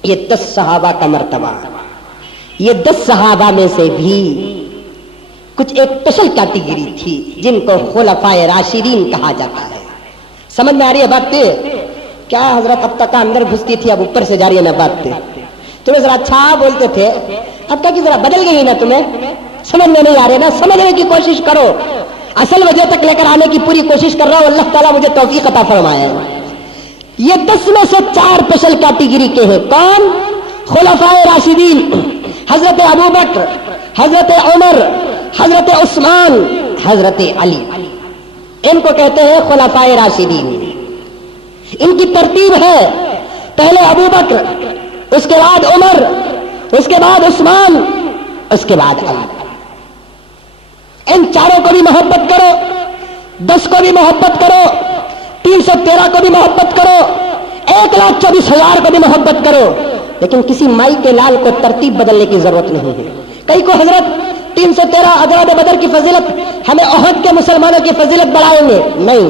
یہ 10 صحابہ کا مرتبہ۔ یہ 10 صحابہ میں سے بھی کچھ ایک اسپیشل کیٹیگری تھی جن کو خلفائے راشدین کہا جاتا ہے۔ سمجھ میں آ رہی ہے بات؟ کیا حضرت اب تک اندر گھستی تھی اب اوپر سے جا رہی ہے نا بات؟ تمہیں ذرا اچھا بولتے تھے، اب تک ذرا بدل گئی نا، تمہیں سمجھ میں نہیں آ رہے نا؟ سمجھنے کی کوشش کرو، اصل وجہ تک لے کر آنے کی پوری کوشش کر رہا ہوں، اللہ تعالیٰ مجھے توفیق عطا فرمائے۔ یہ 10 میں سے 4 اسپیشل کیٹیگری کے ہیں۔ کون؟ خلفائے راشدین، حضرت ابو بکر، حضرت عمر، حضرت عثمان، حضرت علی، ان کو کہتے ہیں خلفائے راشدین۔ ان کی ترتیب ہے پہلے ابو بکر، اس کے بعد عمر، اس کے بعد عثمان، اس کے بعد علی۔ ان چاروں کو بھی محبت کرو، 10 کو بھی محبت کرو، 313 کو بھی محبت کرو، 1,24,000 کو بھی محبت کرو، لیکن کسی مائی کے لال کو ترتیب بدلنے کی ضرورت نہیں ہے۔ کئی کو حضرت 313 حضرات بدر کی فضیلت ہمیں احد کے مسلمانوں کی فضیلت بڑھائیں گے، نہیں،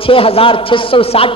6660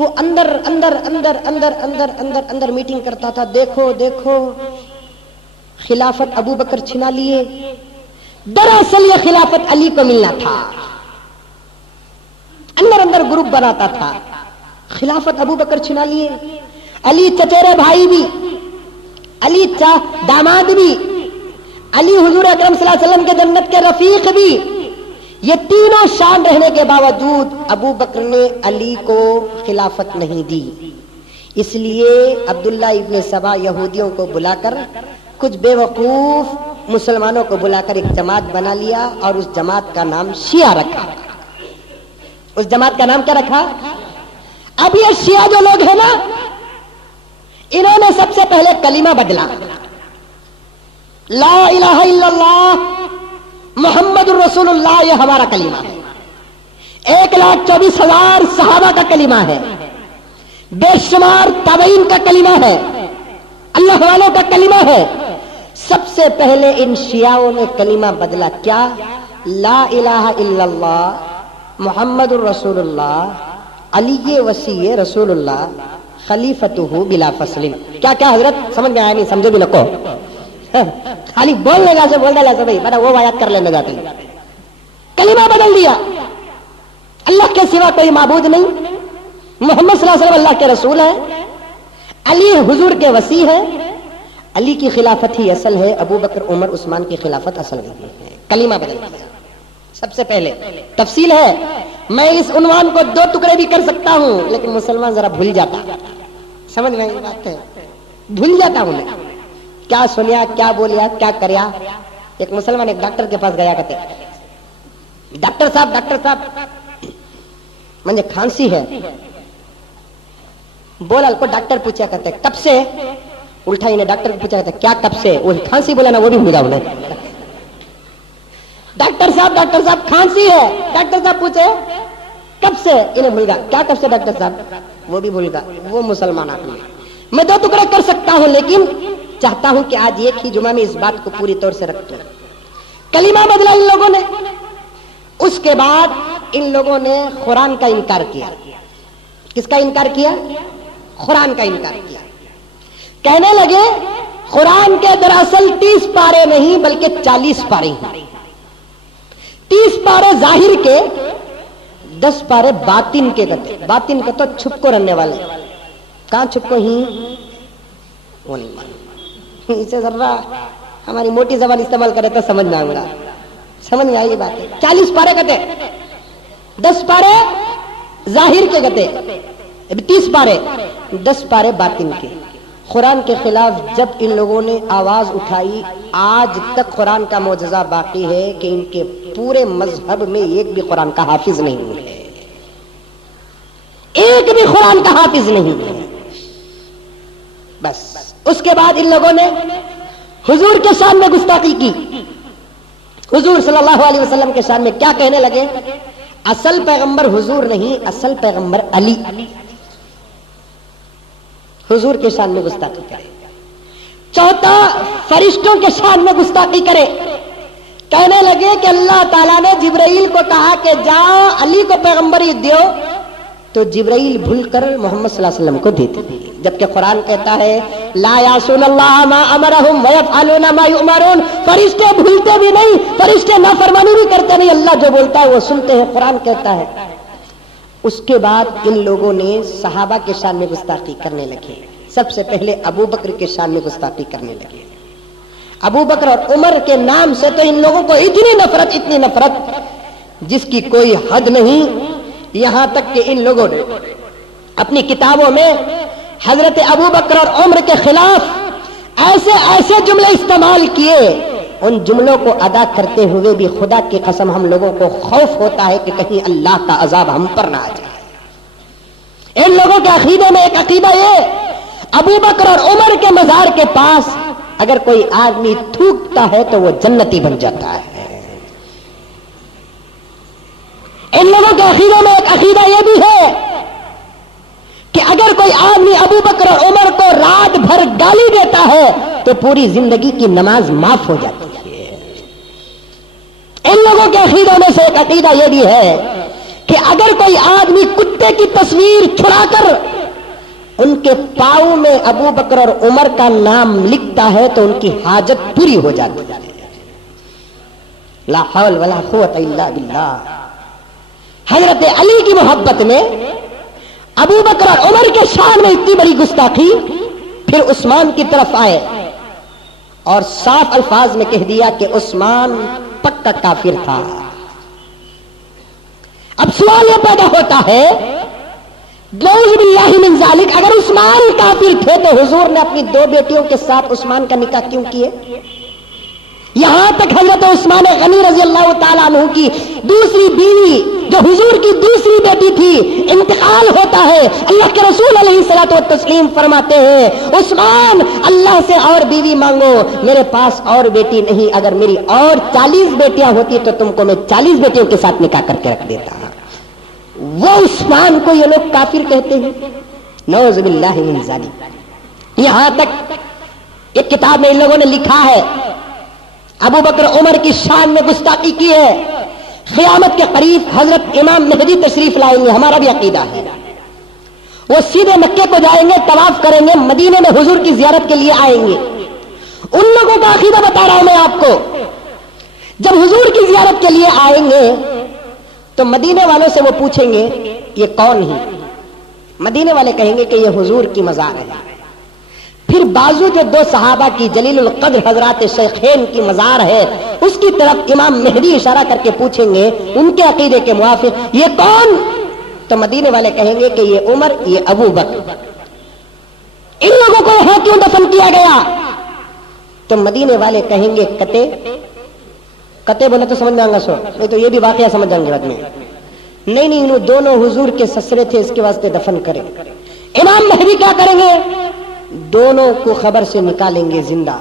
وہ اندر اندر اندر اندر اندر اندر اندر میٹنگ کرتا تھا، دیکھو دیکھو خلافت ابو بکر چھنا لیے، دراصل یہ خلافت علی کو ملنا تھا، اندر اندر گروپ بناتا تھا، خلافت ابو بکر چھنا لیے، علی چچیرے بھائی بھی، علی داماد بھی، علی حضور اکرم صلی اللہ علیہ وسلم کے جنت کے رفیق بھی، یہ تینوں شان رہنے کے باوجود ابو بکر نے علی کو خلافت نہیں دی۔ اس لیے عبداللہ ابن سبا یہودیوں کو بلا کر، کچھ بے وقوف مسلمانوں کو بلا کر ایک جماعت بنا لیا اور اس جماعت کا نام شیعہ رکھا۔ اس جماعت کا نام کیا رکھا؟ اب یہ شیعہ جو لوگ ہیں نا، انہوں نے سب سے پہلے کلمہ بدلا، لا الہ الا اللہ محمد الرسول اللہ، یہ ہمارا کلمہ ہے، 1,24,000 صحابہ کا کلمہ ہے، بے شمار تابعین کا کلمہ ہے، اللہ والوں کا کلمہ ہے۔ سب سے پہلے ان شیعوں نے کلمہ بدلا، کیا؟ لا الہ الا اللہ محمد الرسول اللہ علی وصی رسول اللہ خلیفتہ بلا فصل۔ کیا کیا حضرت سمجھ میں آیا نہیں؟ سمجھے بھی نہ کو، خالی بولنے کا سے بول ڈالا سے بھائی بڑا وہ آیات کر لینا جاتے ہیں، کلمہ بدل دیا، اللہ کے سوا کوئی معبود نہیں، محمد صلی اللہ علیہ وسلم اللہ کے رسول ہے، علی حضور کے وصی ہے، علی کی خلافت ہی اصل ہے، ابو بکر عمر عثمان کی خلافت اصل نہیں ہے، کلمہ بدل دیا۔ سب سے پہلے تفصیل ہے، میں اس عنوان کو 2 ٹکڑے بھی کر سکتا ہوں، لیکن مسلمان ذرا بھول جاتا، سمجھ میں یہ بات ہے، بھول جاتا ہوں میں کیا سنیا، کیا بولیا، کیا کریا۔ ایک مسلمان ایک ڈاکٹر کے پاس گیا، کہتے ڈاکٹر صاحب مجھے کھانسی ہے، بولا کو ڈاکٹر پوچھا کرتے کب سے، الٹا انہیں ڈاکٹر پوچھا کرتے کیا کب سے، وہ کھانسی بولا نا وہ بھی بھول گیا انہیں۔ ڈاکٹر صاحب کھانسی ہے، ڈاکٹر صاحب پوچھے کب سے، انہیں بھول گیا، کیا کب سے ڈاکٹر صاحب، وہ بھی بھول گیا۔ وہ مسلمان آدمی، میں 2 ٹکڑے کر سکتا ہوں، لیکن چاہتا ہوں کہ آج ایک ہی جمعہ میں اس بات کو پوری طور سے رکھ دوں۔ کلمہ بدلا ان لوگوں نے، اس کے بعد ان لوگوں نے قرآن کا انکار کیا۔ کس کا انکار کیا؟ قرآن کا انکار کیا۔ کہنے لگے قرآن کے دراصل 30 پارے نہیں بلکہ 40 پارے ہیں، 30 پارے ظاہر کے، 10 پارے باطن کے کہتے۔ باطن کا تو چھپ کو رہنے والے، کہاں چھپ کو ہی وہ نہیں مانتے، اسے ذرا ہماری موٹی زبان استعمال کرے تو سمجھ میں آئے گا، سمجھ میں آئی بات ہے۔ 40 پارے کہتے، 10 پارے ظاہر کے کہتے، 30 پارے، 10 پارے باطن کے۔ قرآن کے خلاف جب ان لوگوں نے آواز اٹھائی، آج تک قرآن کا معجزہ باقی ہے کہ ان کے پورے مذہب میں ایک بھی قرآن کا حافظ نہیں ہے، ایک بھی قرآن کا حافظ نہیں ہے۔ بس اس کے بعد ان لوگوں نے حضور کے شان میں گستاخی کی، حضور صلی اللہ علیہ وسلم کے شان میں کیا کہنے لگے؟ اصل پیغمبر حضور نہیں، اصل پیغمبر علی۔ حضور کے شان میں گستاخی کرے۔ چوتھا، فرشتوں کے شان میں گستاخی کرے، کہنے لگے کہ اللہ تعالیٰ نے جبرائیل کو کہا کہ جاؤ علی کو پیغمبری دیو، تو جبرائیل بھول کر محمد صلی اللہ علیہ وسلم کو دیتے تھے، جبکہ قرآن کہتا ہے لا یعصون اللہ ما امرہم ویفعلون ما یؤمرون، فرشتے بھولتے بھی نہیں، فرشتے نافرمانی بھی کرتے نہیں، اللہ جو بولتا ہے وہ سنتے ہیں، قرآن کہتا ہے۔ اس کے بعد ان لوگوں نے صحابہ کے شان میں گستاخی کرنے لگے، سب سے پہلے ابو بکر کے شان میں گستاخی کرنے لگے۔ ابو بکر اور عمر کے نام سے تو ان لوگوں کو اتنی نفرت جس کی کوئی حد نہیں، یہاں تک کہ ان لوگوں نے اپنی کتابوں میں حضرت ابو بکر اور عمر کے خلاف ایسے جملے استعمال کیے، ان جملوں کو ادا کرتے ہوئے بھی خدا کی قسم ہم لوگوں کو خوف ہوتا ہے کہ کہیں اللہ کا عذاب ہم پر نہ آ جائے۔ ان لوگوں کے عقیدے میں ایک عقیدہ یہ، ابو بکر اور عمر کے مزار کے پاس اگر کوئی آدمی تھوکتا ہے تو وہ جنتی بن جاتا ہے۔ ان لوگوں کے عقیدے میں ایک عقیدہ یہ بھی ہے کہ اگر کوئی آدمی ابو بکر اور عمر کو رات بھر گالی دیتا ہے تو پوری زندگی کی نماز معاف ہو جاتی ہے۔ ان لوگوں کے عقیدوں میں سے ایک عقیدہ یہ بھی ہے کہ اگر کوئی آدمی کتے کی تصویر چھڑا کر ان کے پاؤں میں ابو بکر اور عمر کا نام لکھتا ہے تو ان کی حاجت پوری ہو جاتی ہے. لا حول ولا قوت الا باللہ. حضرت علی کی محبت میں ابو بکر اور عمر کے شان میں اتنی بڑی گستاخی. پھر عثمان کی طرف آئے اور صاف الفاظ میں کہہ دیا کہ عثمان پکا کافر تھا. اب سوال یہ پیدا ہوتا ہے نعوذ باللہ من ذالک، اگر عثمان کافر تھے تو حضور نے اپنی 2 بیٹیوں کے ساتھ عثمان کا نکاح کیوں کیے؟ یہاں تک حضرت عثمان غنی رضی اللہ تعالیٰ عنہ کی دوسری بیوی جو حضور کی دوسری بیٹی تھی انتقال ہوتا ہے. اللہ کے رسول علیہ الصلوۃ والتسلیم فرماتے ہیں عثمان اللہ سے اور بیوی مانگو، میرے پاس اور بیٹی نہیں، اگر میری اور 40 بیٹیاں ہوتی تو تم کو میں 40 بیٹیوں کے ساتھ نکاح کر کے رکھ دیتا. وہ عثمان کو یہ لوگ کافر کہتے ہیں. نعوذ باللہ من ذالک. یہاں تک ایک کتاب میں ان لوگوں نے لکھا ہے ابو بکر عمر کی شان میں گستاخی کی ہے. قیامت کے قریب حضرت امام مہدی تشریف لائیں گے، ہمارا بھی عقیدہ ہے. وہ سیدھے مکے کو جائیں گے، طواف کریں گے، مدینے میں حضور کی زیارت کے لیے آئیں گے. ان لوگوں کا عقیدہ بتا رہا ہوں میں آپ کو. جب حضور کی زیارت کے لیے آئیں گے تو مدینے والوں سے وہ پوچھیں گے یہ کون ہے؟ مدینے والے کہیں گے کہ یہ حضور کی مزار ہے. پھر بازو جو 2 صحابہ کی جلیل القدر حضرات شیخین کی مزار ہے اس کی طرف امام مہدی اشارہ کر کے پوچھیں گے ان کے عقیدے کے موافق یہ کون؟ تو مدینے والے کہیں گے کہ یہ عمر، یہ ابو بکر. ان لوگوں کو یہاں کیوں دفن کیا گیا؟ تو مدینے والے کہیں گے کتے بولے تو سمجھ جائیں گا سو، نہیں تو یہ بھی واقعہ سمجھ جائیں گے بعد میں. نہیں انہوں دونوں حضور کے سسرے تھے، اس کے واسطے دفن کریں. امام مہدی کیا کریں گے؟ دونوں کو خبر سے نکالیں گے زندہ.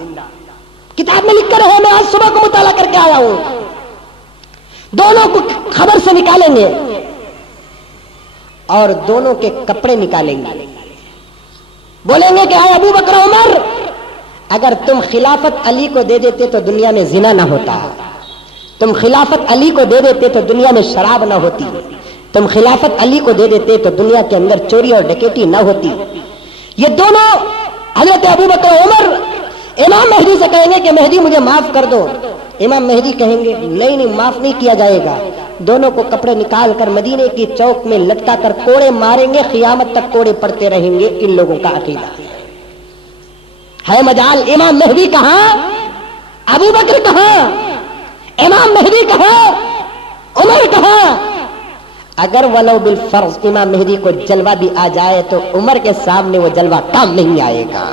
کتاب میں لکھ کر ہے، میں آج صبح کو مطالعہ کر کے آیا ہوں. دونوں کو خبر سے نکالیں گے اور دونوں کے کپڑے نکالیں گے. بولیں گے کہ اے ابو بکر عمر، اگر تم خلافت علی کو دے دیتے تو دنیا میں زنا نہ ہوتا، تم خلافت علی کو دے دیتے تو دنیا میں شراب نہ ہوتی، تم خلافت علی کو دے دیتے تو دنیا کے اندر چوری اور ڈکیتی نہ ہوتی. یہ دونوں حضرت ابو بکر عمر امام مہدی سے کہیں گے کہ مہدی مجھے معاف کر دو. امام مہدی کہیں گے نہیں معاف نہیں کیا جائے گا. دونوں کو کپڑے نکال کر مدینے کی چوک میں لٹکا کر کوڑے ماریں گے، قیامت تک کوڑے پڑتے رہیں گے. ان لوگوں کا عقیدہ ہے مجال. امام مہدی کہاں؟ ابو بکر کہاں؟ امام مہدی کہاں؟ عمر کہاں؟ اگر ولو بالفرض امام مہدی کو جلوہ بھی آ جائے تو عمر کے سامنے وہ جلوہ کام نہیں آئے گا.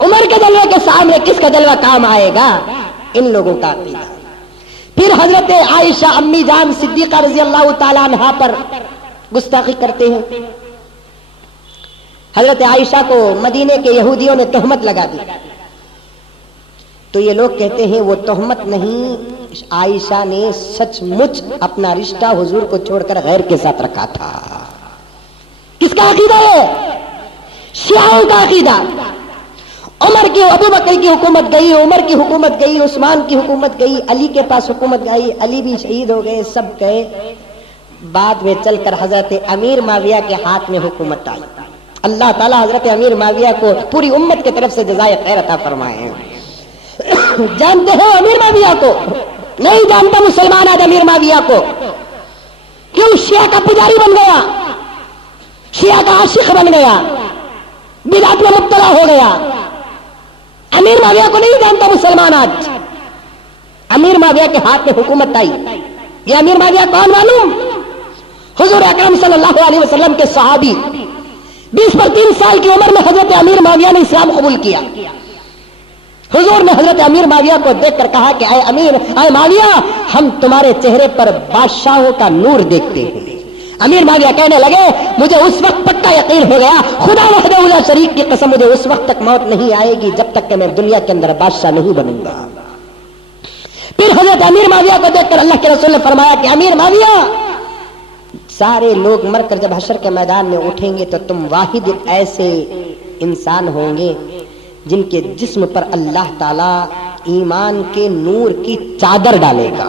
عمر کے جلوے کے سامنے کس کا جلوہ کام آئے گا؟ ان لوگوں کا عقیدہ. پھر حضرت عائشہ امی جان صدیقہ رضی اللہ تعالیٰ عنہا پر گستاخی کرتے ہیں. حضرت عائشہ کو مدینے کے یہودیوں نے تہمت لگا دی تو یہ لوگ کہتے ہیں وہ تہمت نہیں، عائشہ نے سچ مچ اپنا رشتہ حضور کو چھوڑ کر غیر کے ساتھ رکھا تھا. کس کا عقیدہ ہے؟ شیعوں کا عقیدہ. عمر کی ابو بکر کی حکومت گئی، عمر کی حکومت گئی، عثمان کی حکومت گئی، علی کے پاس حکومت گئی، علی بھی شہید ہو گئے، سب گئے. بعد میں چل کر حضرت امیر معاویہ کے ہاتھ میں حکومت آئی. اللہ تعالیٰ حضرت امیر معاویہ کو پوری امت کی طرف سے جزائے خیر عطا فرمائے. جانتے ہو امیر معاویہ کو؟ نہیں جانتا مسلمان آج امیر معاویہ کو. کیوں؟ شیعہ کا پجاری بن گیا، شیعہ کا عاشق بن گیا، بدعت میں مبتلا ہو گیا. امیر معاویہ کو نہیں جانتا مسلمان آج. امیر معاویہ کے ہاتھ میں حکومت آئی. یہ امیر معاویہ کون معلوم؟ حضور اکرم صلی اللہ علیہ وسلم کے صحابی. 20 پر 3 سال کی عمر میں حضرت امیر معاویہ نے اسلام قبول کیا. حضور نے حضرت امیر معاویہ کو دیکھ کر کہا کہ اے امیر، اے معاویہ، ہم تمہارے چہرے پر بادشاہوں کا نور دیکھتے ہیں. امیر معاویہ کہنے لگے مجھے اس وقت پکا یقین ہو گیا، خدا وحدہ لا شریک کی قسم، مجھے اس وقت تک موت نہیں آئے گی جب تک کہ میں دنیا کے اندر بادشاہ نہیں بنوں گا. پھر حضرت امیر معاویہ کو دیکھ کر اللہ کے رسول نے فرمایا کہ امیر معاویہ، سارے لوگ مر کر جب حشر کے میدان میں اٹھیں گے تو تم واحد ایسے انسان ہوں گے جن کے جسم پر اللہ تعالی ایمان کے نور کی چادر ڈالے گا.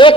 1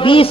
20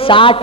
60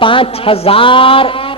5000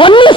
19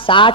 60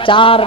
4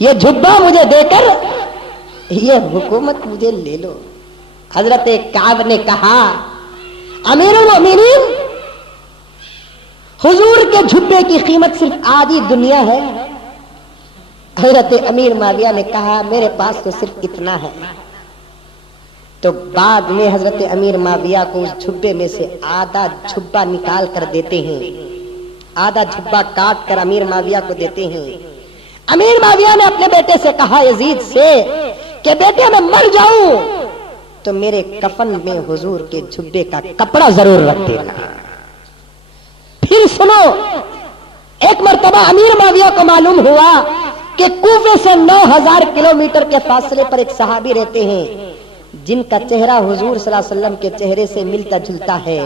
یہ جھبا مجھے دے کر یہ حکومت مجھے لے لو. حضرت کعب نے کہا امیر المؤمنین حضور کے جھبے کی قیمت صرف آدھی دنیا ہے. حضرت امیر معاویہ نے کہا میرے پاس تو صرف اتنا ہے. تو بعد میں حضرت امیر معاویہ کو اس جھبے میں سے آدھا جھبا نکال کر دیتے ہیں, آدھا جھبا کاٹ کر امیر معاویہ کو دیتے ہیں. امیر معاویہ نے اپنے بیٹے سے کہا یزید سے کہ بیٹے میں مر جاؤں تو میرے کفن میں حضور کے جھبے کا کپڑا ضرور رکھ دینا. پھر سنو, ایک مرتبہ امیر معاویہ کو معلوم ہوا کہ کوفے سے 9000 کلومیٹر کے فاصلے پر ایک صحابی رہتے ہیں جن کا چہرہ حضور صلی اللہ علیہ وسلم کے چہرے سے ملتا جلتا ہے.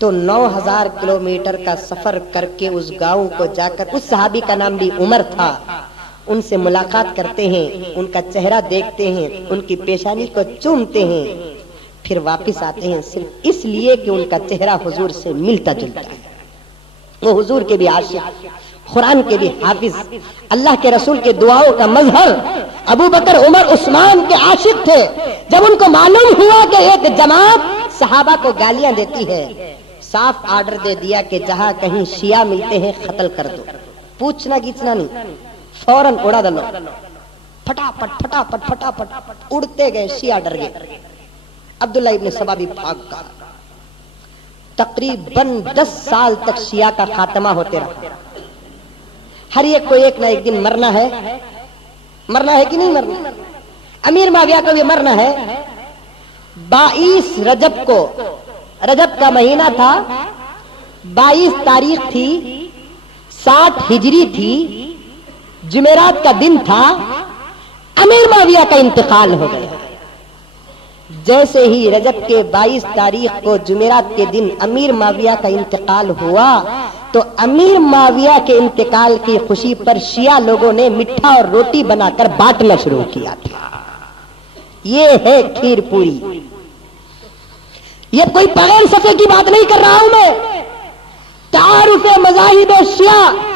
تو 9000 کلومیٹر کا سفر کر کے اس گاؤں کو جا کر, اس صحابی کا نام بھی عمر تھا, ان سے ملاقات کرتے ہیں, ان کا چہرہ دیکھتے ہیں, ان کی پیشانی کو چومتے ہیں, پھر واپس آتے ہیں صرف اس لیے کہ ان کا چہرہ حضور سے ملتا جلتا ہے. وہ حضور کے بھی عاشق, قرآن کے بھی حافظ, اللہ کے رسول کے دعاؤں کا مظہر, ابو بکر عمر عثمان کے عاشق تھے. جب ان کو معلوم ہوا کہ ایک جماعت صحابہ کو گالیاں دیتی ہے, صاف آرڈر دے دیا کہ جہاں کہیں شیعہ ملتے ہیں قتل کر دو, پوچھنا گیچنا نہیں, فوراً اڑا دلو. پھٹافٹ پھٹافٹ پھٹافٹ اڑتے گئے, شیعہ ڈر گئے. عبداللہ ابن سبا بھی بھاگ گیا. تقریباً 10 سال تک شیعہ کا خاتمہ ہوتے رہا. ہر ایک کو ایک نہ ایک دن مرنا ہے. مرنا ہے کہ نہیں مرنا؟ امیر معاویہ کو بھی مرنا ہے. 22 رجب کو, رجب کا مہینہ تھا, 22 تاریخ تھی, 60 ہجری تھی, جمعرات کا دن تھا. امیر معاویہ کا انتقال ہو گیا. جیسے ہی رجب کے 22 تاریخ کو جمعرات کے دن امیر معاویہ کا انتقال ہوا تو امیر معاویہ کے انتقال کی خوشی پر شیعہ لوگوں نے میٹھا اور روٹی بنا کر بانٹنا شروع کیا تھا. یہ ہے کھیر پوری. یہ کوئی بغیر صفے کی بات نہیں کر رہا ہوں میں. تعارف مذاہب شیعہ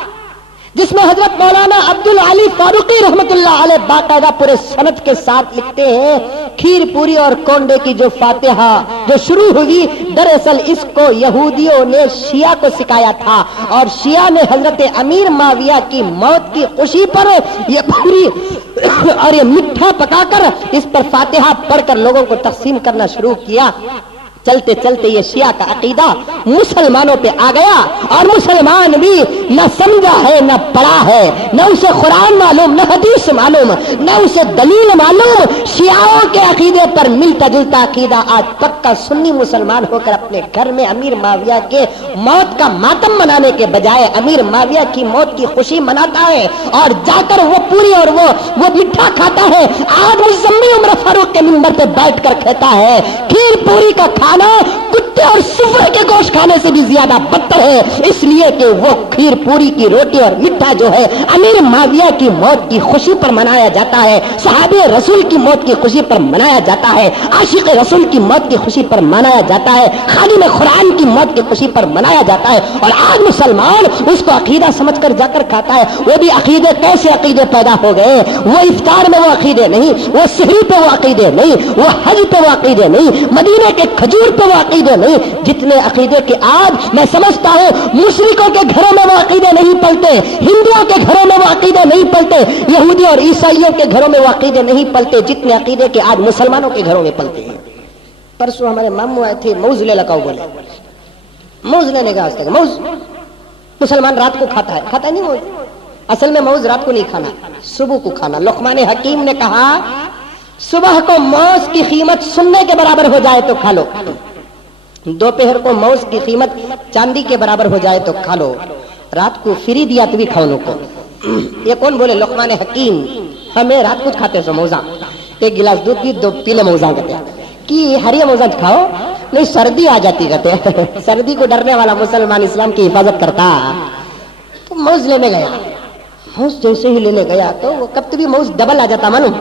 جس میں حضرت مولانا عبدالعلی فاروقی رحمت اللہ علیہ باقاعدہ پورے سند کے ساتھ لکھتے ہیں کھیر پوری اور کونڈے کی جو فاتحہ جو شروع ہوئی دراصل اس کو یہودیوں نے شیعہ کو سکھایا تھا, اور شیعہ نے حضرت امیر معاویہ کی موت کی خوشی پر یہ پوری اور یہ میٹھا پکا کر اس پر فاتحہ پڑھ کر لوگوں کو تقسیم کرنا شروع کیا. چلتے چلتے یہ شیعہ کا عقیدہ مسلمانوں پہ آ گیا, اور مسلمان بھی نہ سمجھا ہے نہ پڑھا ہے, نہ اسے قرآن معلوم نہ حدیث معلوم نہ اسے دلیل معلوم. شیعوں کے عقیدے پر ملتا جلتا عقیدہ آج پکا سنی مسلمان ہو کر اپنے گھر میں امیر معاویہ کے موت کا ماتم منانے کے بجائے امیر معاویہ کی موت کی خوشی مناتا ہے, اور جا کر وہ پوری اور وہ میٹھا کھاتا ہے. آج مزمل عمر فاروق کے منبر پہ بیٹھ کر کہتا ہے کھیر پوری کا کھانا کتے اور سور کے گوشت کھانے سے بھی زیادہ بدتر ہے, اس لیے کہ وہ کھیر پوری کی روٹی اور میٹھا جو ہے امیر معاویہ کی موت کی خوشی پر منایا جاتا ہے, صحابہ رسول کی موت کی خوشی پر منایا جاتا ہے, عاشق رسول کی موت کی خوشی پر منایا جاتا ہے, خادم قرآن کی موت کی خوشی پر منایا جاتا ہے. اور آج مسلمان اس کو عقیدہ سمجھ کر جا کر کھاتا ہے. وہ بھی عقیدے کیسے عقیدے پیدا ہو گئے, وہ افطار میں وہ عقیدے نہیں, وہ سحری پہ وہ عقیدے نہیں, وہ حج پہ وہ عقیدے نہیں, مدینے کے کھجور پہ وہ عقیدے نہیں. جتنے عقیدے کے آج میں سمجھتا ہوں مشرکوں کے گھروں میں وہ عقیدے نہیں پلتے, ہندوؤں کے گھروں میں وہ عقیدے نہیں پلتے, یہودی اور عیسائیوں کے گھروں میں وہ عقیدے نہیں پلتے جتنے عقیدے کے آج مسلمانوں کے گھروں میں پلتے ہیں. پرسوں ہمارے ماموں آئے تھے, موز لے لگاؤ بولے, موز لینے کا واسطے. موز مسلمان رات کو کھاتا ہے نہیں موز, اصل میں موز رات کو نہیں کھانا, صبح کو کھانا. لقمان حکیم نے کہا صبح کو موز کی قیمت سننے کے برابر ہو جائے تو کھا لو, دوپہر کو موز کی قیمت چاندی کے برابر ہو جائے تو کھا لو, رات کو فری دیا تو بھی کھاؤ لو کو. یہ کون بولے؟ لقمان حکیم. ہمیں رات کو کھاتے سو موزہ, ایک گلاس دودھ کی 2 پیلے موزہ کہتے ہیں کہ ہری موزہ کھاؤ نہیں سردی آ جاتی کہتے ہیں. سردی کو ڈرنے والا مسلمان اسلام کی حفاظت کرتا. تو موز لینے گیا, موز جیسے ہی لینے گیا تو وہ کب بھی موز ڈبل آ جاتا, معلوم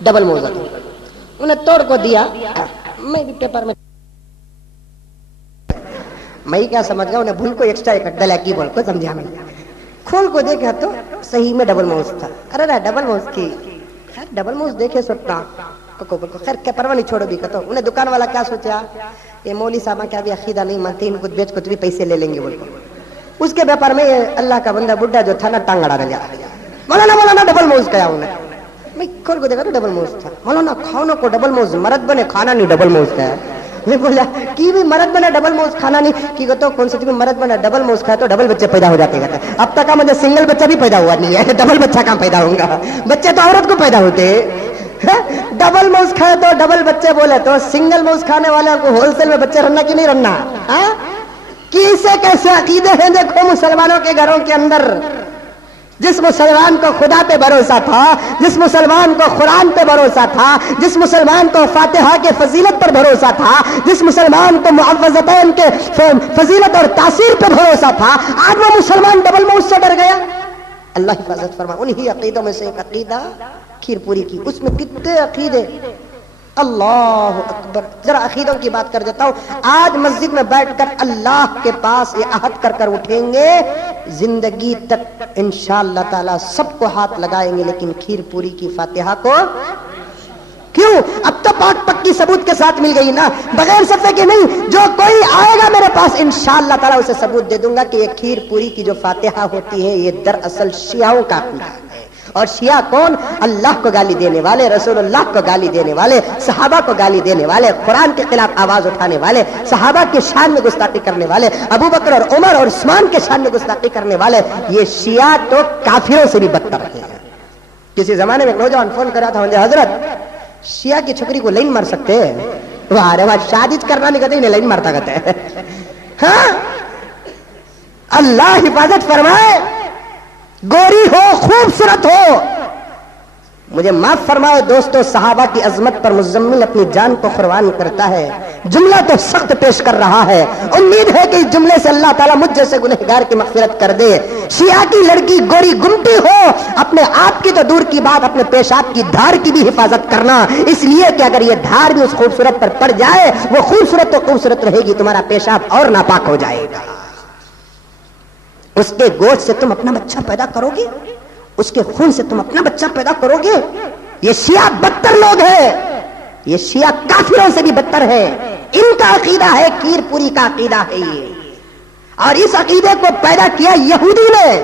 ڈبل موز آتا. انہیں توڑ کو دیا, میں بھی پیپر میں میں کیا سمجھ گیا, انہیں بھول کو ایکسٹرا ایک ڈلا کی بول کو سمجھا. میں کھول کو دیکھا تو صحیح میں ڈبل ماؤس تھا. ارے ڈبل ماؤس کی خیر ڈبل ماؤس دیکھے سوچتا خیر کیا پرواہ نہیں, چھوڑو بھی کہتا. انہیں دکان والا کیا سوچا, یہ مولوی صاحب کیا بھی عقیدہ نہیں مانتے, ان کو بیچ کو تو بھی پیسے لے لیں گے بول کر. اس کے بیپار میں اللہ کا بندہ بڈھا جو تھا نا ٹانگ اڑا گیا. مولانا ڈبل موز کیا انہیں, میں کھول کو دیکھا تو ڈبل موز تھا. مولانا کھانا کو ڈبل موز, مرد بنے کھانا نہیں ڈبل موز کا ہے. میں بولا کہ بھی مرد بنے ڈبل موز کھانا نہیں کی تو کون سا مرد بنے ڈبل موز کھائے تو ڈبل بچے پیدا ہو جاتے ہیں. اب تک مجھے سنگل بچہ بھی پیدا ہوا نہیں ہے, ڈبل بچہ کہاں پیدا ہوں گا, بچے تو عورت کو پیدا ہوتے. ڈبل موز کھائے تو ڈبل بچے بولے تو سنگل موز کھانے والے کو ہول سیل میں بچے رہنا کہ نہیں رہنا. کیسے کیسے عقیدے ہیں دیکھو مسلمانوں کے گھروں کے اندر. جس مسلمان کو خدا پہ بھروسہ تھا, جس مسلمان کو قرآن پہ بھروسہ تھا, جس مسلمان کو فاتحہ کے فضیلت پر بھروسہ تھا, جس مسلمان کو معوذتین کے فضیلت اور تاثیر پہ بھروسہ تھا, آج وہ مسلمان ڈبل موز سے ڈر گیا. اللہ حفاظت فرما. انہی عقیدوں میں سے ایک عقیدہ کھیر پوری کی. اس میں کتنے عقیدے, اللہ اکبر. ذرا عقیدوں کی بات کر دیتا ہوں. آج مسجد میں بیٹھ کر اللہ کے پاس یہ عہد کر کر اٹھیں گے, زندگی تک انشاءاللہ تعالی سب کو ہاتھ لگائیں گے, لیکن کھیر پوری کی فاتحہ کو کیوں؟ اب تو پاک پکی ثبوت کے ساتھ مل گئی نا, بغیر صفحے کے نہیں. جو کوئی آئے گا میرے پاس انشاءاللہ تعالی اسے ثبوت دے دوں گا کہ یہ کھیر پوری کی جو فاتحہ ہوتی ہے یہ دراصل شیعوں کا عقیدہ ہے. اور شیعہ کون؟ اللہ کو گالی دینے والے, رسول اللہ کو گالی دینے والے, صحابہ کو گالی دینے والے, قرآن کے خلاف آواز اٹھانے والے, صحابہ کے شان میں گستاخی کرنے والے, ابو بکر اور عمر اور عثمان کے شان میں گستاخی کرنے والے. یہ شیعہ تو کافروں سے بھی بدتر ہیں. کسی زمانے میں ایک نوجوان فون کرا تھا, حضرت شیعہ کی چھکری کو لائن مار سکتے ہیں؟ وہ شادی کرنا نہیں کہتے, انہیں لائن مارتا کہتے ہیں. ہاں اللہ حفاظت فرمائے. گوری ہو, خوبصورت ہو, مجھے معاف فرمائے دوستو, صحابہ کی عظمت پر مزمل اپنی جان کو قربان کرتا ہے. جملہ تو سخت پیش کر رہا ہے, امید ہے کہ اس جملے سے اللہ تعالیٰ مجھ جیسے گنہگار کی مغفرت کر دے. شیعہ کی لڑکی گوری گمٹی ہو, اپنے آپ کی تو دور کی بات, اپنے پیشاب کی دھار کی بھی حفاظت کرنا, اس لیے کہ اگر یہ دھار بھی اس خوبصورت پر پڑ جائے, وہ خوبصورت تو خوبصورت رہے گی, تمہارا پیشاب اور ناپاک ہو جائے گا. اس کے گوشت سے تم اپنا بچہ پیدا کرو گے, اس کے خون سے تم اپنا بچہ پیدا کرو گے. یہ شیعہ بدتر لوگ ہیں, یہ شیعہ کافروں سے بھی بدتر ہے. ان کا عقیدہ ہے, کھیر پوری کا عقیدہ ہے یہ. اور اس عقیدے کو پیدا کیا یہودی نے,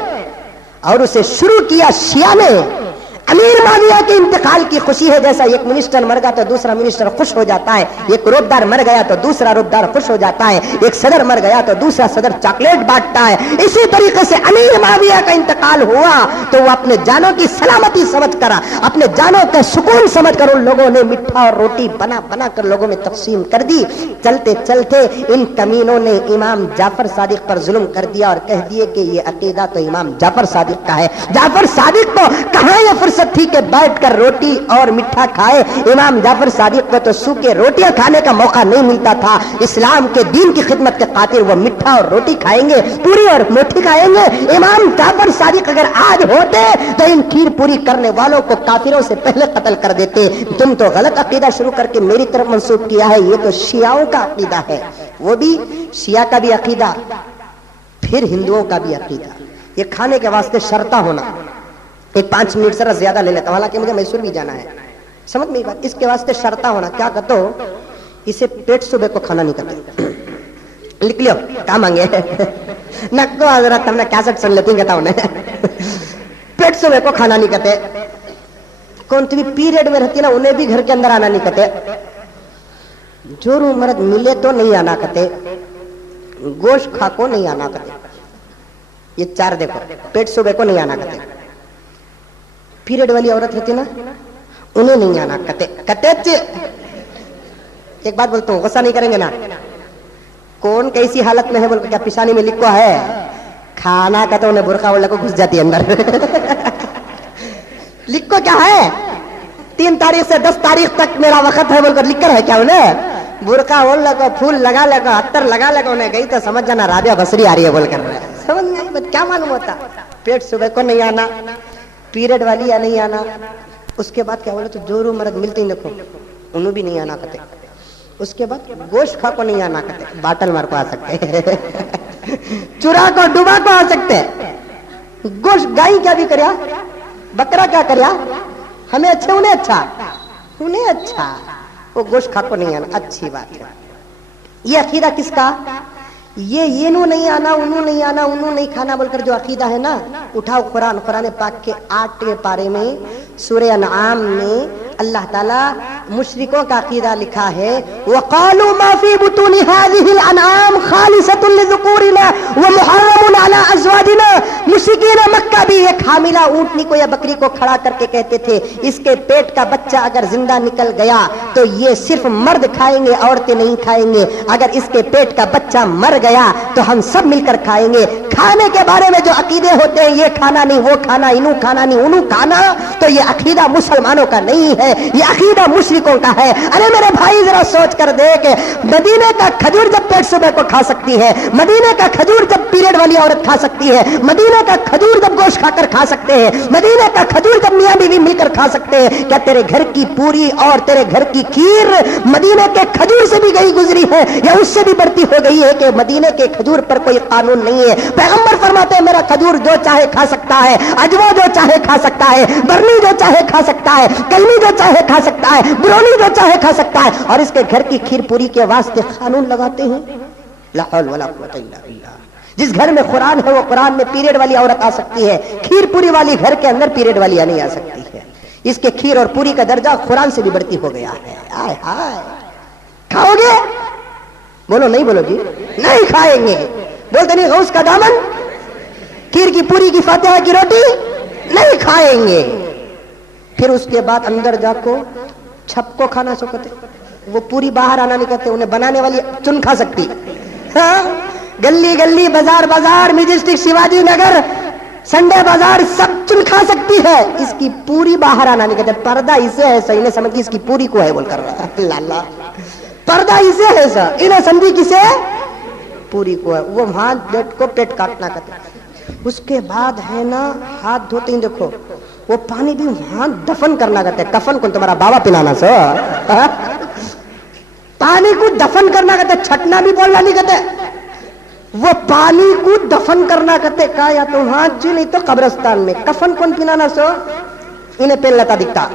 اور اسے شروع کیا شیعہ نے. امیر معاویہ کے انتقال کی خوشی ہے, جیسا ایک منسٹر مر گیا تو دوسرا منسٹر خوش ہو جاتا ہے, ایک روبدار مر گیا تو دوسرا روبدار خوش ہو جاتا ہے, ایک صدر مر گیا تو دوسرا صدر چاکلیٹ بانٹتا ہے. اسی طریقے سے امیر معاویہ کا انتقال ہوا تو وہ اپنے جانوں کی سلامتی سمجھ کر, اپنے جانوں کا سکون سمجھ کر, ان لوگوں نے مٹھا اور روٹی بنا بنا کر لوگوں میں تقسیم کر دی. چلتے چلتے ان کمینوں نے امام جعفر صادق پر ظلم کر دیا اور کہہ دیے کہ یہ عقیدہ تو امام جعفر صادق کا ہے. جعفر صادق کو کہاں یہ فرصت تھی کہ بیٹھ کر روٹی اور مٹھا کھائے. امام جعفر صادق کو تو سوکھے روٹیاں کھانے کا موقع نہیں ملتا تھا. اسلام کے دین کی خدمت کے خاطر وہ مٹھا اور روٹی کھائیں گے, پوری اور میٹھی کھائیں گے. امام جعفر صادق اگر آج ہوتے تو ان کھیر پوری کرنے والوں کو کافروں سے پہلے قتل کر دیتے. تم تو غلط عقیدہ شروع کر کے میری طرف منسوب کیا ہے, یہ تو شیعوں کا عقیدہ ہے. وہ بھی شیعہ کا بھی عقیدہ, پھر ہندوؤں کا بھی عقیدہ. یہ کھانے کے واسطے شرطہ ہونا. ایک 5 منٹ ذرا زیادہ لے لیتا ہوں, حالانکہ مجھے میسور بھی جانا ہے. سمجھ میں بات, اس کے واسطے شرطہ ہونا. کیا کہتے ہو, اسے پیٹ صبح کو کھانا نہیں کہتے. لکھ لو کہاں مانگے نکو حضرت, ہم نے کیسٹ سن لیتی کہتا ہوں پیٹ صبح کو کھانا نہیں کہتے. کون تھی پیریڈ میں رہتی نا, انہیں بھی گھر کے اندر آنا نہیں کہتے. جو مرد ملے تو نہیں آنا کہتے. گوشت کھا کو نہیں آنا کہتے. یہ 4 دیکھو, پیٹ صبح کو نہیں آنا کہتے. پیریڈ والی عورت رہتی نا, انہیں نہیں آنا کہتے. ایک بات بولتا ہوں, غصہ نہیں کریں گے نا. کون کیسی حالت میں ہے بول کے, کیا پیشانی میں لکھو ہے کھانا کا, تو انہیں برقع اوڑھ کو گھس جاتی ہے اندر. لکھو کیا ہے, 3 تاریخ سے 10 تاریخ تک میرا وقت ہے بول کر لکھ کر ہے کیا انہیں. برقع اوڑھ لگو, پھول لگا لگو, عطر لگا لگو, انہیں گئی تو سمجھ جانا رابعہ بصری آ رہی ہے بول کر. سمجھ نہیں, کیا معلوم ہوتا. پیٹ صبح کو نہیں آنا, پیریڈ والی یا نہیں آنا. اس کے بعد کیا بولے تو جو مرد ملتے ہی دیکھو, انہوں بھی نہیں آنا کہتے. اس کے بعد گوشت کھا کو نہیں آنا کہتے. باٹل مار کو آ سکتے, چورا کو ڈوبا کو آ سکتے. گوشت گائیں کیا بھی کریا، بکرا کیا کریا، ہمیں اچھے انہیں اچھا، وہ گوشت کھا کو نہیں آنا، اچھی بات ہے۔ یہ عقیدہ کس کا؟ یہ نو نہیں آنا، انہوں نہیں آنا، انہوں نہیں کھانا بول کر جو عقیدہ ہے نا، اٹھاؤ قرآن پاک کے 8 پارے میں سورہ انعام میں اللہ تعالیٰ مشرکوں کا عقیدہ لکھا ہے، وَقَالُوا مَا فِي بُطُونِ هَٰذِهِ الْأَنْعَامِ خَالِصَةٌ لِذُكُورِنَا وَمُحَرَّمٌ عَلَىٰ أَزْوَاجِنَا۔ مشرکین مکہ بھی ایک حاملہ اونٹنی کو یا بکری کو کھڑا کر کے کہتے تھے اس کے پیٹ کا بچہ اگر زندہ نکل گیا تو یہ صرف مرد کھائیں گے، عورتیں نہیں کھائیں گے، اگر اس کے پیٹ کا بچہ مر گیا تو ہم سب مل کر کھائیں گے۔ کھانے کے بارے میں جو عقیدے ہوتے ہیں، یہ کھانا نہیں، وہ کھانا، انہوں کھانا نہیں، انہوں کھانا، تو یہ عقیدہ مسلمانوں کا نہیں ہے، یہ عقیدہ مشرکوں کا ہے۔ ارے میرے بھائی ذرا سوچ کر دیکھ، مدینے کا کھجور جب پیٹ صبح کو کھا سکتی ہے، مدینے کا کھجور جب پیریڈ والی عورت کھا سکتی ہے، مدینے کا کھجور جب گوشت کھا کر کھا سکتے ہیں، مدینے کا کھجور جب میاں بیوی مل کر کھا سکتے ہیں، کیا تیرے گھر کی پوری اور تیرے گھر کی کھیر مدینے کے کھجور سے بھی گئی گزری ہے یا اس سے بھی بڑھتی ہو گئی ہے کہ مدینے کے کھجور پر کوئی قانون نہیں ہے؟ پیغمبر فرماتے ہیں میرا کھجور جو چاہے کھا سکتا ہے، اجوا جو چاہے کھا سکتا ہے، برنی جو چاہے کھا سکتا ہے، کلمی جو چاہے کھا سکتا ہے، برونی جو چاہے کھا سکتا ہے، اور اس کے گھر کی کھیر پوری کے واسطے قانون لگاتے ہیں؟ لا حول ولا قوت الا باللہ۔ جس گھر میں قرآن ہے وہ قرآن میں پیریڈ والی عورت آ سکتی ہے، کھیر پوری والی گھر کے اندر پیریڈ والی نہیں آ سکتی ہے۔ اس کے کھیر اور پوری کا درجہ قرآن سے بھی بڑھتی ہو گیا ہے۔ آئے ہائے، کھاؤ گے؟ بولو نہیں، بولو جی نہیں کھائیں گے۔ بولتے نہیں غوث کا دامن، کھیر کی پوری کی فاتحہ کی روٹی نہیں کھائیں گے۔ پھر اس کے بعد اندر جا کو چھپ کو کھانا سکتے، وہ پوری باہر آنا نہیں کرتے، انہیں بنانے والی چن کھا سکتی، ہاں گلی گلی بازار بازار میجسٹک شیواجی نگر سنڈے بازار سب چن کھا سکتی ہے، اس کی پوری باہر آنا نہیں کرتے۔ پردہ اسے ہے صحیح نے سمجھ اس کی پوری کو ہے بول کر رہا ہے، اللہ پردہ اسے ہے سا انہیں سمجھی کسے پوری کو ہے۔ وہ ہاتھ بیٹ کو پیٹ کاٹنا کرتے، اس کے بعد ہے نا ہاتھ دھوتے ہیں، دیکھو وہ پانی بھی ہاتھ دفن کرنا کرتے ہیں۔ کفن کو تمہارا بابا پلانا سو پانی کو دفن کرنا کہتے، چھٹنا بھی بولنا نہیں کہتے، وہ پانی کو دفن کرنا کہتے۔ کہا یا تو ہاں جی نہیں تو قبرستان میں۔ کفن کون پلانا سو انہیں پہن لیتا دکھتا،